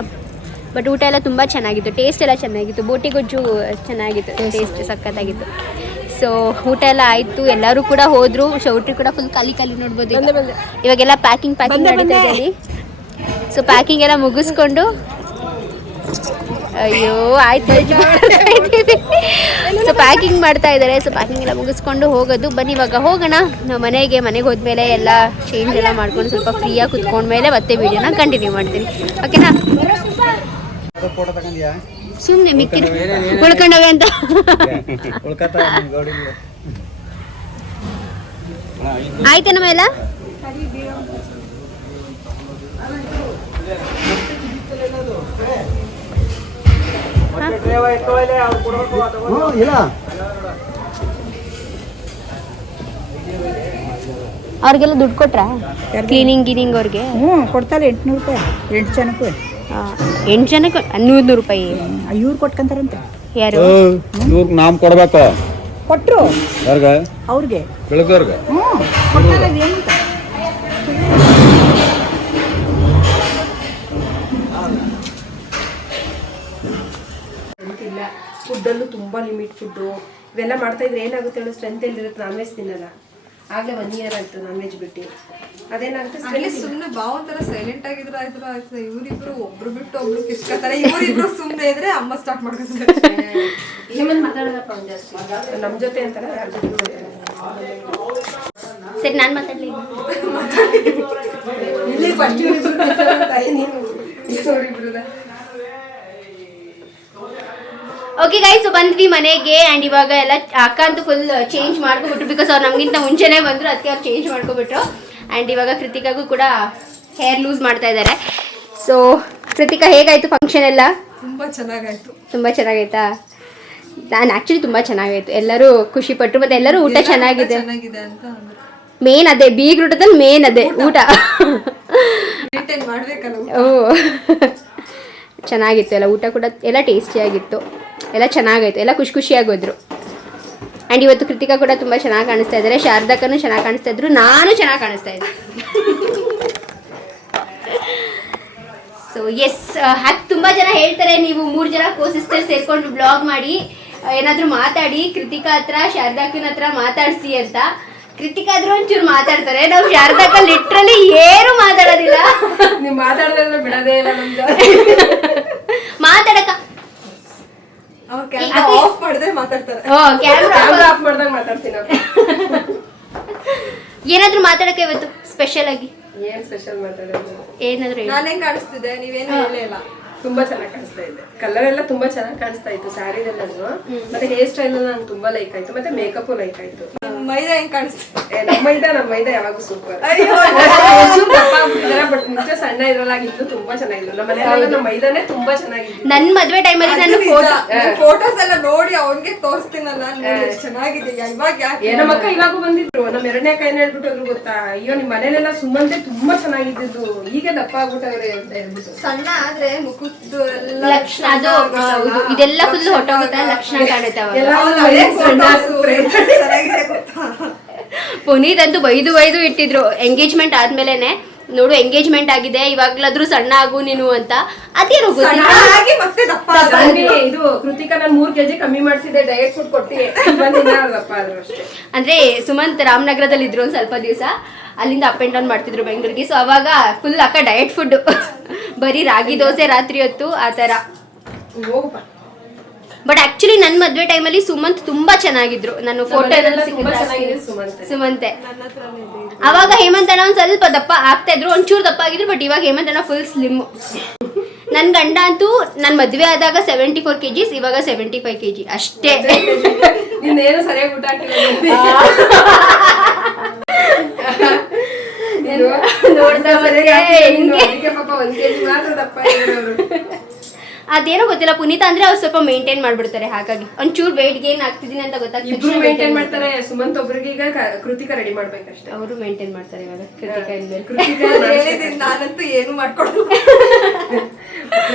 ಬಟ್ ಊಟ ಎಲ್ಲ ತುಂಬ ಚೆನ್ನಾಗಿತ್ತು. ಟೇಸ್ಟ್ ಎಲ್ಲ ಚೆನ್ನಾಗಿತ್ತು. ಬೋಟಿ ಗೊಜ್ಜು ಚೆನ್ನಾಗಿತ್ತು. ಟೇಸ್ಟ್ ಸಕ್ಕತ್ತಾಗಿತ್ತು ಸೊ ಊಟ ಎಲ್ಲ ಆಯಿತು. ಎಲ್ಲರೂ ಕೂಡ ಹೋದ್ರು. ಶೌಟ್ರಿ ಕೂಡ ಫುಲ್ ಖಾಲಿ ಖಾಲಿ ನೋಡ್ಬೋದು. ಇವಾಗೆಲ್ಲ ಪ್ಯಾಕಿಂಗ್ ಪ್ಯಾಕಿಂಗ್ ನಡೀತಾ ಸೊ ಪ್ಯಾಕಿಂಗ್ ಎಲ್ಲ ಮುಗಿಸ್ಕೊಂಡು ಅಯ್ಯೋ, ಆಯ್ತು ಸೊ ಪ್ಯಾಕಿಂಗ್ ಮಾಡ್ತಾ ಇದ್ದಾರೆ. ಸೊ ಪ್ಯಾಕಿಂಗ್ ಎಲ್ಲ ಮುಗಿಸ್ಕೊಂಡು ಹೋಗೋದು. ಬನ್ನಿ, ಇವಾಗ ಹೋಗೋಣ. ನಾವು ಮನೆಗೆ ಮನೆಗೆ ಹೋದ್ಮೇಲೆ ಎಲ್ಲ ಚೇಂಜ್ ಎಲ್ಲ ಮಾಡ್ಕೊಂಡು ಸ್ವಲ್ಪ ಫ್ರೀಯಾಗಿ ಕುತ್ಕೊಂಡ್ಮೇಲೆ ಮತ್ತೆ ವಿಡಿಯೋನ ಕಂಟಿನ್ಯೂ ಮಾಡ್ತೀನಿ. ಓಕೆನಾ ಸುಮ್ಮನೆ ಮಿಕ್ಕಿ ಉಳ್ಕೊಂಡವೆ ಅಂತ. ಆಯ್ತೇನಮ್ಮ ಎಲ್ಲ? ಇಲ್ಲ ಅವ್ರಿಗೆಲ್ಲ ದುಡ್ಡು ಕೊಟ್ರಾ? ಕ್ಲೀನಿಂಗ್ ಗೀನಿಂಗ್ ಅವ್ರಿಗೆ? ಹ್ಞೂ ಕೊಡ್ತಾರೆ ಎಂಟುನೂರು ರೂಪಾಯಿ ಎಂಟು ಜನಕ್ಕೂ. ಎಂಟು ಜನಕ್ಕೆ? ನೂರು ನೂರು ರೂಪಾಯಿ ಇವ್ರು ಕೊಟ್ಕೊಂತಾರಂತೆ. ಯಾರು? ಇವ್ರಿಗೆ ನಾಮ್ ಕೊಡ್ಬೇಕು? ಕೊಟ್ಟರು ಯಾರ್ಗ? ಅವ್ರಿಗೆ. ಬೆಳಗ್ಗೆವ್ರಿಗೆ? ಹ್ಞೂ. ಕೊಟ್ಟಾಗ ಫುಡ್ಡಲ್ಲೂ ತುಂಬ ಲಿಮಿಟ್ ಫುಡ್ಡು ಇವೆಲ್ಲ ಮಾಡ್ತಾ ಇದ್ರೆ ಏನಾಗುತ್ತೆ ಹೇಳೋ ಸ್ಟ್ರೆಂತ್ ಇಲ್ದಿರುತ್ತೆ ನಾನ್ ವೆಜ್ ತಿನ್ನಲ್ಲ. ಆಗಲೇ ಒನ್ ಇಯರ್ ಆಯಿತು ನಾನ್ ವೆಜ್ ಬಿಟ್ಟು. ಅದೇನಾಗುತ್ತೆ ಅಲ್ಲಿ ಸುಮ್ಮನೆ. ಸುಮ್ನೆ ಒಂಥರ ಸೈಲೆಂಟ್ ಆಗಿದ್ರು ಆಯ್ತು ಆಯ್ತು ಇವರಿಬ್ರು ಒಬ್ರು ಬಿಟ್ಟು ಒಬ್ರು ಕಿಸ್ಕೊತಾರೆ ಇವರಿಬ್ರು ಸುಮ್ಮನೆ ಇದ್ರೆ ಅಮ್ಮ ಸ್ಟಾರ್ಟ್ ಮಾಡ್ಕೊತಾರೆ ನಮ್ಮ ಜೊತೆ ಅಂತಾರೆ ಯಾರ ಜೊತೆ ಸರಿ ನಾನು ಮಾತಾಡ್ಲಿ. ಇಲ್ಲಿ ಫಸ್ಟ್ ಇವರಿಬ್ರು ನೀನು ಇವರಿಬ್ರದ ಓಕೆ ಗೈಸ್ ಬಂದ್ವಿ ಮನೆಗೆ ಆ್ಯಂಡ್ ಇವಾಗ ಎಲ್ಲ ಅಕ್ಕ ಅಂತೂ ಫುಲ್ ಚೇಂಜ್ ಮಾಡ್ಕೊಬಿಟ್ರು ಬಿಕಾಸ್ ಅವ್ರು ನಮಗಿಂತ ಮುಂಚೆನೇ ಬಂದರು ಅದಕ್ಕೆ ಅವ್ರು ಚೇಂಜ್ ಮಾಡ್ಕೊಬಿಟ್ರು. ಆ್ಯಂಡ್ ಇವಾಗ ಕೃತಿಕಾಗೂ ಕೂಡ ಹೇರ್ ಲೂಸ್ ಮಾಡ್ತಾ ಇದ್ದಾರೆ ಸೊ ಕೃತಿಕಾ ಹೇಗಾಯಿತು ಫಂಕ್ಷನ್ ಎಲ್ಲ? ತುಂಬಾ ಚೆನ್ನಾಗಾಯ್ತು. ತುಂಬ ಚೆನ್ನಾಗೈತಾ? ನಾನು ಆ್ಯಕ್ಚುಲಿ ತುಂಬ ಚೆನ್ನಾಗಾಯ್ತು. ಎಲ್ಲರೂ ಖುಷಿ ಪಟ್ಟರು ಮತ್ತು ಎಲ್ಲರೂ ಊಟ ಚೆನ್ನಾಗಿದೆ. ಅಂತ ಮೇನ್ ಅದೇ ಬೀಗ್ರೂಟದಲ್ಲಿ ಮೇನ್ ಅದೇ ಊಟ? ಓ. ಚೆನ್ನಾಗಿತ್ತು. ಎಲ್ಲ ಊಟ ಕೂಡ ಎಲ್ಲ ಟೇಸ್ಟಿಯಾಗಿತ್ತು. ಎಲ್ಲ ಚೆನ್ನಾಗಾಯ್ತು. ಎಲ್ಲ ಖುಷಿ ಖುಷಿಯಾಗೋದ್ರು ಆ್ಯಂಡ್ ಇವತ್ತು ಕೃತಿಕಾ ಕೂಡ ತುಂಬ ಚೆನ್ನಾಗಿ ಕಾಣಿಸ್ತಾ ಇದ್ದಾರೆ ಶಾರದಕ್ಕೂ ಚೆನ್ನಾಗಿ ಕಾಣಿಸ್ತಾ ಇದ್ರು. ನಾನು ಚೆನ್ನಾಗಿ ಕಾಣಿಸ್ತಾ ಇದ್ದೆ ಸೊ ಎಸ್ ಹತ್ತು ತುಂಬ ಜನ ಹೇಳ್ತಾರೆ ನೀವು ಮೂರು ಜನ ಕೋ ಸಿಸ್ಟರ್ ಸೇರ್ಕೊಂಡು ಬ್ಲಾಗ್ ಮಾಡಿ ಏನಾದರೂ ಮಾತಾಡಿ ಕೃತಿಕಾ ಹತ್ರ ಶಾರದಾಕಿನ ಹತ್ರ ಮಾತಾಡಿಸಿ ಅಂತ. ಕೃತಿಕಾ ಆದ್ರೂ ಒಂಚೂರು ಮಾತಾಡ್ತಾರೆ. ನಾವು ಶಾರದಾಕ ಲಿಟ್ರಲಿ ಏನು ಮಾತಾಡೋದಿಲ್ಲ. ನೀವು ಮಾತಾಡೋದ್ರೆ ಬಿಡೋದೇ ಇಲ್ಲ ನಮ್ದು ಮಾತಾಡಕ. ಆಫ್ ಮಾಡಿದ್ರೆ ಮಾತಾಡ್ತಾರೆ. ಓ ಕ್ಯಾಮ್ರಾ ಆಫ್ ಮಾಡ್ದಾಗ ಮಾತಾಡ್ತೀನಿ ಏನಾದ್ರೂ ಮಾತಾಡಕ್ಕೆ ಇವತ್ತು ಸ್ಪೆಷಲ್ ಆಗಿ? ಏನ್ ಸ್ಪೆಷಲ್ ಮಾತಾಡೋದು? ಏನಾದ್ರು ನಾನೇ ನಾನು ಹೆಂಗ್ ಕಾಣಿಸ್ತಿದೆ ನೀವೇನು ಹೇಳೇ ಇಲ್ಲ. ತುಂಬಾ ಚೆನ್ನಾಗಿ ಕಾಣಿಸ್ತಾ ಇದೆ. ಕಲರ್ ಎಲ್ಲ ತುಂಬಾ ಚೆನ್ನಾಗಿ ಕಾಣಿಸ್ತಾ ಇತ್ತು ಸ್ಯಾರಿದೆಲ್ಲನು ಮತ್ತೆ ಹೇರ್ ಸ್ಟೈಲ್ ಎಲ್ಲ ನಂಗೆ ತುಂಬಾ ಲೈಕ್ ಆಯ್ತು. ಮತ್ತೆ ಮೇಕಪ್ ಲೈಕ್ ಆಯ್ತು. ಮೈದಾ ಹೆಂಗ್ ಕಾಣಿಸ್ತಾ ನಮ್ಮ ಮೈದಾ ನಮ್ಮ ಮೈದಾ ಯಾವಾಗೂ ಸೂಪರ್ ಅಯ್ಯೋ. ಬಟ್ ಮುಂಚೆ ಸಣ್ಣ ಇರೋಲಾಗಿತ್ತು ತುಂಬಾ ಚೆನ್ನಾಗಿತ್ತು. ನಮ್ಮ ಮನೆಯಲ್ಲ ನಮ್ಮ ಮೈದಾನೇ ತುಂಬಾ ಚೆನ್ನಾಗಿತ್ತು. ನನ್ ಮದ್ವೆ ಟೈಮಲ್ಲಿ ನಾನು ಫೋಟೋ ಫೋಟೋಸ್ ಎಲ್ಲ ನೋಡಿ ಅವನ್ಗೆ ತೋರಿಸ್ತೀನಲ್ಲ ಚೆನ್ನಾಗಿದೆಯಾ ಇವಾಗ ಯಾಕೆ? ನಮ್ಮ ಅಕ್ಕ ಇವಾಗ ಬಂದಿದ್ರು. ನಮ್ಮ ಎರಡನೇ ಕೈನ ಹೇಳ್ಬಿಟ್ಟು ಹೋದ್ರು ಗೊತ್ತಾ? ಅಯ್ಯೋ ನಿಮ್ಮ ಮನೇಲೆಲ್ಲ ಸುಮ್ಮಂತೆ ತುಂಬಾ ಚೆನ್ನಾಗಿದ್ದು ಈಗ ದಪ್ಪ ಆಗ್ಬಿಟ್ಟವ್ರೆ ಅಂತ ಹೇಳ್ಬಿಟ್ಟು. ಸಣ್ಣ ಆದ್ರೆ ಎಲ್ಲ ಲಕ್ಷಣ ಅದು ಹೌದು ಇದೆಲ್ಲ ಫುಲ್ ಹೊಟ್ಟೋಗುತ್ತೆ ಲಕ್ಷಣ ಕಾಣುತ್ತೆ ಅವಾಗ. ಪುನೀತ್ ಅಂತೂ ಬೈದು ಬೈದು ಇಟ್ಟಿದ್ರು. ಎಂಗೇಜ್ಮೆಂಟ್ ಆದ್ಮೇಲೆನೆ ನೋಡು ಎಂಗೇಜ್ಮೆಂಟ್ ಆಗಿದೆ ಇವಾಗ್ಲಾದ್ರೂ ಸಣ್ಣ ಆಗು ನೀನು ಅಂತ. ಅದೇನು ಮತ್ತೆ. ಇದು ಕೃತಿಕಾ ನಾನು ಮೂರ್ ಕೆಜಿ ಕಮ್ಮಿ ಮಾಡಿಸಿದೆ ಡಯಟ್ ಫುಡ್ ಕೊಟ್ಟಿ. ಅಂದ್ರೆ ಸುಮಂತ್ ರಾಮನಗರದಲ್ಲಿ ಇದ್ರು ಒಂದ್ ಸ್ವಲ್ಪ ದಿವಸ. ಅಲ್ಲಿಂದ ಅಪ್ ಆ್ಯಂಡ್ ಡೌನ್ ಮಾಡ್ತಿದ್ರು ಬೆಂಗಳೂರಿಗೆ. ಸೊ ಅವಾಗ ಫುಲ್ ಅಕ್ಕ ಡಯಟ್ ಫುಡ್ ಬರೀ ರಾಗಿ ದೋಸೆ ರಾತ್ರಿ ಹೊತ್ತು ಆ ಥರ. ಬಟ್ ಆಕ್ಚುಲಿ ನನ್ನ ಮದುವೆ ಟೈಮಲ್ಲಿ ಸುಮಂತ್ ತುಂಬಾ ಚೆನ್ನಾಗಿದ್ರು. ನಾನು ಫೋಟೋ ಸುಮಂತ್. ಅವಾಗ ಹೇಮಂತ್ ಅಣ್ಣ ಒಂದ್ ಸ್ವಲ್ಪ ದಪ್ಪ ಆಗ್ತಾ ಇದ್ರು ಒಂಚೂರು ದಪ್ಪ ಆಗಿದ್ರು ಬಟ್ ಇವಾಗ ಹೇಮಂತ್ ಅಣ್ಣ ಫುಲ್ ಸ್ಲಿಮ್ ನನ್ ಗಂಡ ಅಂತೂ ನನ್ ಮದ್ವೆ ಆದಾಗ ಸೆವೆಂಟಿ ಫೋರ್ ಕೆಜಿಸ್ ಇವಾಗ ಸೆವೆಂಟಿ ಫೈವ್ ಕೆಜಿ ಅಷ್ಟೇ ಸರಿಯಾಗಿ ನೋಡ್ತಾ ಅದೇನೋ ಗೊತ್ತಿಲ್ಲ ಪುನೀತ ಅಂದ್ರೆ ಅವ್ರು ಸ್ವಲ್ಪ ಮೇಂಟೈನ್ ಮಾಡ್ಬಿಡ್ತಾರೆ ಹಾಗಾಗಿ. ಒಂಚೂರು ವೆಯ್ಟ್ ಗೇನ್ ಆಗ್ತಿದ್ದೀನಿ ಅಂತ ಇಬ್ರು ಗೊತ್ತಾಗ್ತದೆ ಮೇಂಟೈನ್ ಮಾಡ್ತಾರೆ ಸುಮಂತ್ ಒಬ್ರಿಗೆ ಈಗ ಕ- ಕೃತಿಕಾ ರೆಡಿ ಮಾಡ್ಬೇಕಷ್ಟೇ. ಅವರು ಮೇಂಟೈನ್ ಮಾಡ್ತಾರೆ ಇವಾಗ ಕೃತಿಕಾ ಇನ್ಮೇಲೆ. ಕೃತಿಕಾ ನಾನ್ ನಾನಂತೂ ಏನು ಮಾಡ್ಕೊಡಲ್ಲ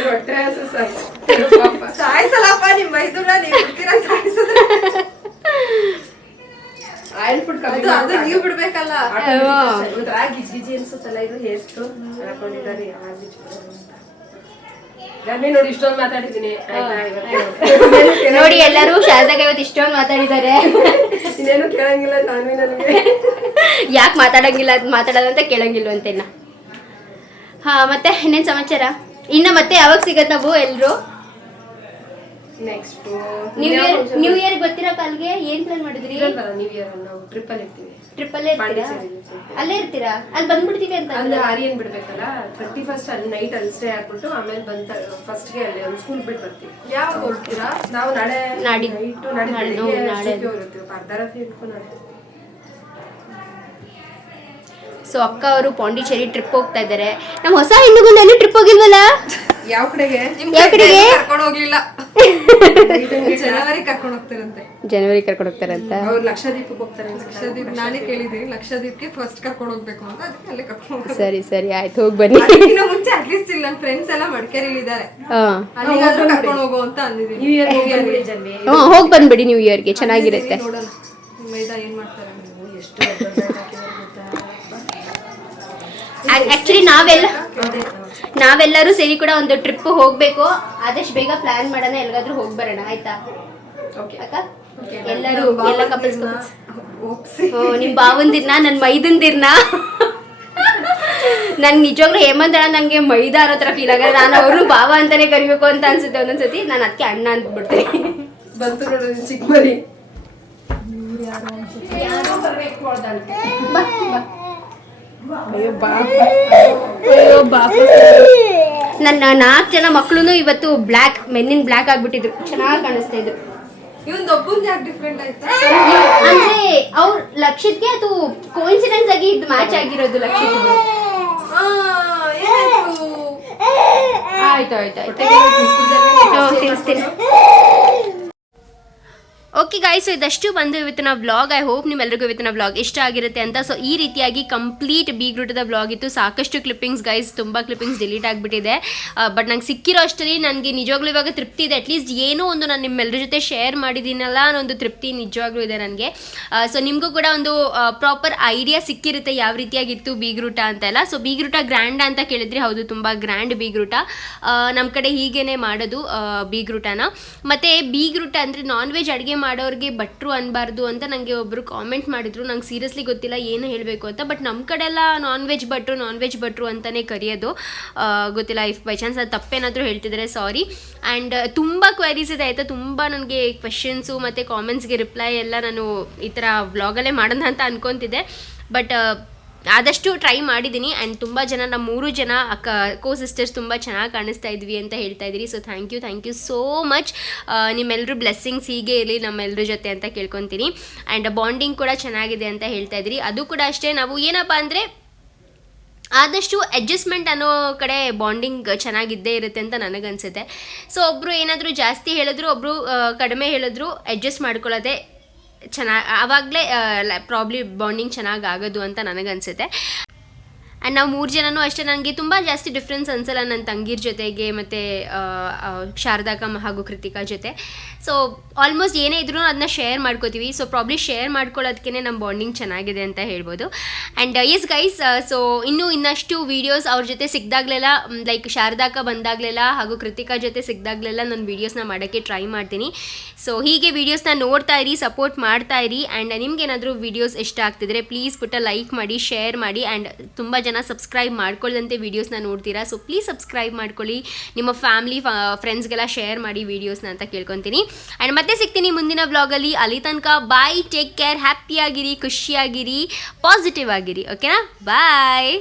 ಹೊಟ್ಟೆ ಹಸು ಸಾಯ್ತು. ಪಾಪ. ಸಾಯಿಸಲ್ಲಪ್ಪ ನಿಮ್ ಮೈದೂರ ನೀವು ಬಿಡ್ತೀರಾ ಸಾಯಿಸಿದ್ರೆ. ಆಯಿಲ್ ಫುಡ್ ಕಮ್ಮಿ ಅದು ನೀವು ಬಿಡ್ಬೇಕಲ್ಲ. ಒಂಥರ ಗಿಜ್ ಗಿಜಿ ಅನ್ಸುತ್ತಲ್ಲ ಇದು ಹೇರ್ಸ್ಟು ಹಾಕೊಂಡಿದ್ದಾರೆ ಗಮ್ಮಿ ನೋಡಿ ಇಷ್ಟೊಂದು ಮಾತಾಡಿದ್ದೀನಿ. ನೋಡಿ ಎಲ್ಲರೂ ಶಾರದಾಗ ಇವತ್ತು ಇಷ್ಟೊಂದು ಮಾತಾಡಿದ್ದಾರೆ. ಇನ್ನೇನು ಕೇಳಂಗಿಲ್ಲ ನಾನು ನನಗೆ. ಯಾಕೆ ಮಾತಾಡಂಗಿಲ್ಲ ಅದ್ ಮಾತಾಡೋದು ಅಂತ ಕೇಳಂಗಿಲ್ಲ ಅಂತೇನ. ಹಾ ಮತ್ತೆ ಇನ್ನೇನ್ ಸಮಾಚಾರ? ಇನ್ನ ಮತ್ತೆ ಯಾವಾಗ ಸಿಗತ್ ನಾವು ಎಲ್ರು? Next new year new year ಗೊತ್ತಿರೋ ಕಾಲ್ಗೆ ಏನ್ ಪ್ಲಾನ್ ಮಾಡಿದ್ರಿ? ನ್ಯೂ ಇಯರ್ ನಾವು ಟ್ರಿಪ್ ಅಲ್ಲಿ ಇರ್ತೀವಿ. ಟ್ರಿಪ್ ಅಲ್ಲೇ ಇರ್ತೀರಾ ಅಲ್ಲೇ ಇರ್ತೀರಾ? ಅಲ್ಲಿ ಬಂದ್ಬಿಡ್ತೀವಿ ಅಂತ ಅಲ್ಲಿ ಆರ್ಯನ್ ಬಿಡ್ಬೇಕಲ್ಲ ಥರ್ಟಿ ಫಸ್ಟ್ ಅಲ್ಲಿ ನೈಟ್ ಅಲ್ಲಿ ಸ್ಟೇ ಆಗ್ಬಿಟ್ಟು ಆಮೇಲೆ ಬಂದ ಫಸ್ಟ್ಗೆ ಅಲ್ಲಿ ಒಂದು ಸ್ಕೂಲ್ ಬಿಟ್ಟು ಬರ್ತೀವಿ. ಯಾವಾಗ ಹೋಗ್ತೀರಾ? ನಾವು ನಾಳೆ ನಾಡಿ- ನೈಟು ನಾಳೆ ನಾಳೆ- ಬೆಳಿಗ್ಗೆ ನಾಳೆ. ಅಷ್ಟೊತ್ತಿಗೆ ಹೊರಡ್ತೀವಿ ಅರ್ಧ ರಾತ್ರಿ ಇಟ್ಕೊಂಡು ನಾಳೆ. ಸೊ ಅಕ್ಕ ಅವರು ಪಾಂಡಿಚೇರಿ ಟ್ರಿಪ್ ಹೋಗ್ತಾ ಇದ್ದಾರೆ. ನಮ್ಮ ಹೊಸ ಹೆಣ್ಣುಗುಂದಲ್ಲಿ ಟ್ರಿಪ್ ಹೋಗಿಲ್ವಲ್ಲ? ಯಾವ ಕಡೆಗೆ? ಯಾವ ಕಡೆಗೆ? ಕರ್ಕೊಂಡು ಹೋಗ್ಲಿಲ್ಲ. ಜನವರಿ ಕರ್ಕೊಂಡು ಹೋಗ್ತಾರಂತೆ. ಜನವರಿ ಕರ್ಕೊಂಡು ಹೋಗ್ತಾರಂತ? ಅವ್ರು ಲಕ್ಷದೀಪಕ್ಕೆ ಹೋಗ್ತಾರೆ. ಲಕ್ಷದೀಪ್ ನಾನೇ ಕೇಳಿದ್ದೀನಿ ಲಕ್ಷದೀಪ್ಗೆ ಫಸ್ಟ್ ಕರ್ಕೊಂಡು ಹೋಗ್ಬೇಕು ಅಂತ ಅದಕ್ಕೆ ಅಲ್ಲೇ ಕರ್ಕೊಂಡು ಹೋಗ್ತಾರೆ ಸರಿ ಸರಿ ಆಯ್ತು ಹೋಗಿ ಬನ್ನಿ. ಅದಕ್ಕಿಂತ ಮುಂಚೆ ಅಟ್ಲೀಸ್ಟ್ ಇಲ್ಲಿ ನನ್ನ ಫ್ರೆಂಡ್ಸ್ ಎಲ್ಲ ಮಡಿಕೇರಿಲಿ ಇದ್ದಾರೆ. ಹಾ. ಅಲ್ಲಿಗಾದ್ರೂ ಕರ್ಕೊಂಡು ಹೋಗೋ ಅಂತ ಅಂದಿದ್ದೀನಿ. ನ್ಯೂ ಇಯರ್ ಹೋಗಿ ಹ್ಞೂ ಹೋಗಿ ಬಂದ್ಬಿಡಿ ನ್ಯೂ ಇಯರ್ಗೆ ಚೆನ್ನಾಗಿರುತ್ತೆ. ನೋಡೋಣ ಮೈದಾ ಏನು ಮಾಡ್ತಾರೆ? ಎಷ್ಟು ಹಾಕಿದ್ದಾರೆ ಗೊತ್ತಾ? ಆಕ್ಚುಲಿ ನಾವೆಲ್ಲ ನಾವೆಲ್ಲರೂ ಸೇರಿ ಕೂಡ ಒಂದು ಟ್ರಿಪ್ ಹೋಗ್ಬೇಕು. ಆದಷ್ಟು ಬೇಗ ಪ್ಲಾನ್ ಮಾಡೋಣ ಎಲ್ಲಿಗಾದ್ರೂ ಹೋಗಿ ಬರೋಣ ಆಯ್ತಾ. ಅಕ್ಕ? ಎಲ್ಲರೂ ಎಲ್ಲ ಕಪಲ್ಸ್ ಕಪಲ್ಸ್ ನಿಮ್ಮ ನಿಮ್ ಬಾವಂದಿರ್ನ ನನ್ನ ಮೈದಂದಿರ್ನ? ನನ್ ನಿಜವಾಗ್ಲೂ ಹೇಮಂತ ಅಣ್ಣ ನಂಗೆ ಮೈದಾ ಅನ್ನೋ ತರ ಫೀಲ್ ಆಗಲ್ಲ. ನಾನು ಅವರು ಬಾವ ಅಂತಾನೆ ಕರಿಬೇಕು ಅಂತ ಅನ್ಸುತ್ತೆ ಒಂದೊಂದ್ಸತಿ. ನಾನು ಅದಕ್ಕೆ ಅಣ್ಣ ಅಂದ್ಬಿಡ್ತೀನಿ ಬಂತು ನೋಡು ಬಾಪ. ಮರಿ ನನ್ನ ನಾಲ್ಕು ಜನ ಮಕ್ಕಳು ಇವತ್ತು ಬ್ಲ್ಯಾಕ್ ಮೆನ್ನಿನ ಬ್ಲ್ಯಾಕ್ ಆಗ್ಬಿಟ್ಟಿದ್ರು. ಚೆನ್ನಾಗಿ ಕಾಣಿಸ್ತಾ ಇದ್ರು. ಅಂದ್ರೆ ಅವ್ರ ಲಕ್ಷಕ್ಕೆ ಅದು ಕೋಇನ್ಸಿಡೆನ್ಸ್ ಆಗಿ ಇದು ಮ್ಯಾಚ್ ಆಗಿರೋದು ಏನಾಯ್ತು? ಆಯ್ತು ಆಯ್ತು ಆಯ್ತು. ತಿಳಿಸ್ತೀನಿ ಓಕೆ ಗಾಯ್ಸ್ ಇದಷ್ಟು ಬಂದು ಇವತ್ತಿನ ವ್ಲಾಗ್ ಐ ಹೋಪ್ ನಿಮ್ಮೆಲ್ಲರಿಗೂ ಇವತ್ತಿನ ವ್ಲಾಗ್ ಇಷ್ಟ ಆಗಿರುತ್ತೆ ಅಂತ. ಸೊ ಈ ರೀತಿಯಾಗಿ ಕಂಪ್ಲೀಟ್ ಬೀಗ್ ರೂಟದ ವ್ಲಾಗ್ ಇತ್ತು. ಸಾಕಷ್ಟು ಕ್ಲಿಪ್ಪಿಂಗ್ಸ್ ಗೈಸ್ ತುಂಬ ಕ್ಲಿಪ್ಪಿಂಗ್ಸ್ ಡಿಲೀಟ್ ಆಗಿಬಿಟ್ಟಿದೆ. ಬಟ್ ನಂಗೆ ಸಿಕ್ಕಿರೋ ಅಷ್ಟರಲ್ಲಿ ನನಗೆ ನಿಜವಾಗ್ಲೂ ಇವಾಗ ತೃಪ್ತಿ ಇದೆ. ಅಟ್ಲೀಸ್ಟ್ ಏನೋ ಒಂದು ನಾನು ನಿಮ್ಮೆಲ್ಲರ ಜೊತೆ ಶೇರ್ ಮಾಡಿದ್ದೀನಲ್ಲ ಅನ್ನೋದು ತೃಪ್ತಿ ನಿಜವಾಗ್ಲೂ ಇದೆ ನನಗೆ. ಸೊ ನಿಮಗೂ ಕೂಡ ಒಂದು ಪ್ರಾಪರ್ ಐಡಿಯಾ ಸಿಕ್ಕಿರುತ್ತೆ ಯಾವ ರೀತಿಯಾಗಿತ್ತು ಬೀಗ್ರೂಟ ಅಂತೆಲ್ಲ ಸೊ ಬೀಗ್ರೂಟ ಗ್ರ್ಯಾಂಡ್ ಅಂತ ಕೇಳಿದ್ರೆ ಹೌದು ತುಂಬ ಗ್ರ್ಯಾಂಡ್ ಬೀಗ್ರೂಟ ನಮ್ಮ ಕಡೆ ಹೀಗೇನೆ ಮಾಡೋದು ಆ, ಬೀಗ್ರೂಟನ ಮತ್ತು ಬೀಗ್ರೂಟ ಅಂದರೆ ನಾನ್ ವೆಜ್ ಅಡುಗೆ ಮಾಡೋರಿಗೆ ಭಟ್ರು ಅನ್ಬಾರ್ದು ಅಂತ ನನಗೆ ಒಬ್ಬರು ಕಾಮೆಂಟ್ ಮಾಡಿದ್ರು. ನಂಗೆ ಸೀರಿಯಸ್ಲಿ ಗೊತ್ತಿಲ್ಲ ಏನು ಹೇಳಬೇಕು ಅಂತ. ಬಟ್ ನಮ್ಮ ಕಡೆ ಎಲ್ಲ ನಾನ್ ವೆಜ್ ಭಟ್ರು ನಾನ್ ವೆಜ್ ಭಟ್ರು ಅಂತಲೇ ಕರೆಯೋದು. ಗೊತ್ತಿಲ್ಲ ಇಫ್ ಬೈ ಚಾನ್ಸ್ ಅದು ತಪ್ಪೇನಾದರೂ ಹೇಳ್ತಿದ್ದಾರೆ ಸಾರಿ ಆ್ಯಂಡ್ ತುಂಬ ಕ್ವೈರೀಸ್ ಇದೆ ಆಯಿತಾ. ತುಂಬ ನನಗೆ ಕ್ವೆಶನ್ಸು ಮತ್ತು ಕಾಮೆಂಟ್ಸ್ಗೆ ರಿಪ್ಲೈ ಎಲ್ಲ ನಾನು ಈ ಥರ ವ್ಲಾಗಲ್ಲೇ ಮಾಡೋಣ ಅಂತ ಅನ್ಕೊತಿದ್ದೆ. ಬಟ್ ಆದಷ್ಟು ಟ್ರೈ ಮಾಡಿದ್ದೀನಿ ಆ್ಯಂಡ್ ತುಂಬ ಜನ ನಮ್ಮ ಮೂರು ಜನ ಅಕ್ಕ ಕೋ ಸಿಸ್ಟರ್ಸ್ ತುಂಬ ಚೆನ್ನಾಗಿ ಕಾಣಿಸ್ತಾ ಇದ್ವಿ ಅಂತ ಹೇಳ್ತಾ ಇದ್ದೀರಿ. So thank you thank you so much ನಿಮ್ಮೆಲ್ಲರೂ blessings ಹೀಗೆ ಇರಲಿ ನಮ್ಮೆಲ್ಲರ ಜೊತೆ ಅಂತ ಕೇಳ್ಕೊತೀನಿ. ಆ್ಯಂಡ್ ಬಾಂಡಿಂಗ್ ಕೂಡ ಚೆನ್ನಾಗಿದೆ ಅಂತ ಹೇಳ್ತಾ ಇದ್ದೀರಿ. ಅದು ಕೂಡ ಅಷ್ಟೇ, ನಾವು ಏನಪ್ಪ ಅಂದರೆ ಆದಷ್ಟು ಅಡ್ಜಸ್ಟ್ಮೆಂಟ್ ಅನ್ನೋ ಕಡೆ ಬಾಂಡಿಂಗ್ ಚೆನ್ನಾಗಿದ್ದೇ ಇರುತ್ತೆ ಅಂತ ನನಗನ್ಸುತ್ತೆ. ಸೊ ಒಬ್ಬರು ಏನಾದರೂ ಜಾಸ್ತಿ ಹೇಳಿದ್ರು ಒಬ್ಬರು ಕಡಿಮೆ ಹೇಳಿದ್ರು ಅಡ್ಜಸ್ಟ್ ಮಾಡ್ಕೊಳ್ಳೋದೆ ಚೆನ್ನಾಗಿ ಆವಾಗಲೇ ಪ್ರಾಬ್ಲಿ ಬಾಂಡಿಂಗ್ ಚೆನ್ನಾಗಿ ಆಗೋದು ಅಂತ ನನಗನ್ಸುತ್ತೆ. ಆ್ಯಂಡ್ ನಾವು ಮೂರು ಜನನೂ ಅಷ್ಟೇ. ನನಗೆ ತುಂಬ ಜಾಸ್ತಿ ಡಿಫ್ರೆನ್ಸ್ ಅನ್ಸಲ್ಲ ನನ್ನ ತಂಗೀರ್ ಜೊತೆಗೆ ಮತ್ತು ಶಾರದಾಕಮ್ಮ ಹಾಗೂ ಕೃತಿಕಾ ಜೊತೆ. ಸೊ ಆಲ್ಮೋಸ್ಟ್ ಏನೇ ಇದ್ರೂ ಅದನ್ನ ಶೇರ್ ಮಾಡ್ಕೋತೀವಿ. ಸೊ ಪ್ರಾಬ್ಲಿ ಶೇರ್ ಮಾಡ್ಕೊಳ್ಳೋದಕ್ಕೇ ನಮ್ಮ ಬಾಂಡಿಂಗ್ ಚೆನ್ನಾಗಿದೆ ಅಂತ ಹೇಳ್ಬೋದು. ಆ್ಯಂಡ್ ಎಸ್ ಗೈಸ್ ಸೊ ಇನ್ನೂ ಇನ್ನಷ್ಟು ವೀಡಿಯೋಸ್ ಅವ್ರ ಜೊತೆ ಸಿಕ್ದಾಗಲೆಲ್ಲ ಲೈಕ್ ಶಾರದಾಕ ಬಂದಾಗಲೆಲ್ಲ ಹಾಗೂ ಕೃತಿಕಾ ಜೊತೆ ಸಿಕ್ದಾಗಲೆಲ್ಲ ನಾನು ವೀಡಿಯೋಸ್ನ ಮಾಡೋಕ್ಕೆ ಟ್ರೈ ಮಾಡ್ತೀನಿ. ಸೊ ಹೀಗೆ ವೀಡಿಯೋಸ್ನ ನೋಡ್ತಾ ಇರಿ ಸಪೋರ್ಟ್ ಮಾಡ್ತಾ ಇರಿ. ಆ್ಯಂಡ್ ನಿಮ್ಗೇನಾದರೂ ವೀಡಿಯೋಸ್ ಇಷ್ಟ ಆಗ್ತಿದ್ರೆ ಪ್ಲೀಸ್ ಪುಟ್ಟ ಲೈಕ್ ಮಾಡಿ ಶೇರ್ ಮಾಡಿ. ಆ್ಯಂಡ್ ತುಂಬ ಜನ ಸಬ್ಸ್ಕ್ರೈಬ್ ಮಾಡ್ಕೊಳ್ಳದಂತೆ ವೀಡಿಯೋಸ್ನ ನೋಡ್ತೀರಾ? ಸೊ ಪ್ಲೀಸ್ ಸಬ್ಸ್ಕ್ರೈಬ್ ಮಾಡ್ಕೊಳ್ಳಿ. ನಿಮ್ಮ ಫ್ಯಾಮಿಲಿ ಫ್ರೆಂಡ್ಸ್ಗೆಲ್ಲ ಶೇರ್ ಮಾಡಿ ವೀಡಿಯೋಸ್ನ ಅಂತ ಕೇಳ್ಕೊತೀನಿ. ಆ್ಯಂಡ್ ಮತ್ತೆ ಸಿಗ್ತೀನಿ ಮುಂದಿನ ವ್ಲಾಗಲ್ಲಿ ಅಲ್ಲಿ. ತನಕ ಬಾಯ್ ಟೇಕ್ ಕೇರ್ ಹ್ಯಾಪಿಯಾಗಿರಿ ಖುಷಿಯಾಗಿರಿ ಪಾಸಿಟಿವ್ ಆಗಿರಿ. ಓಕೆನಾ ಬಾಯ್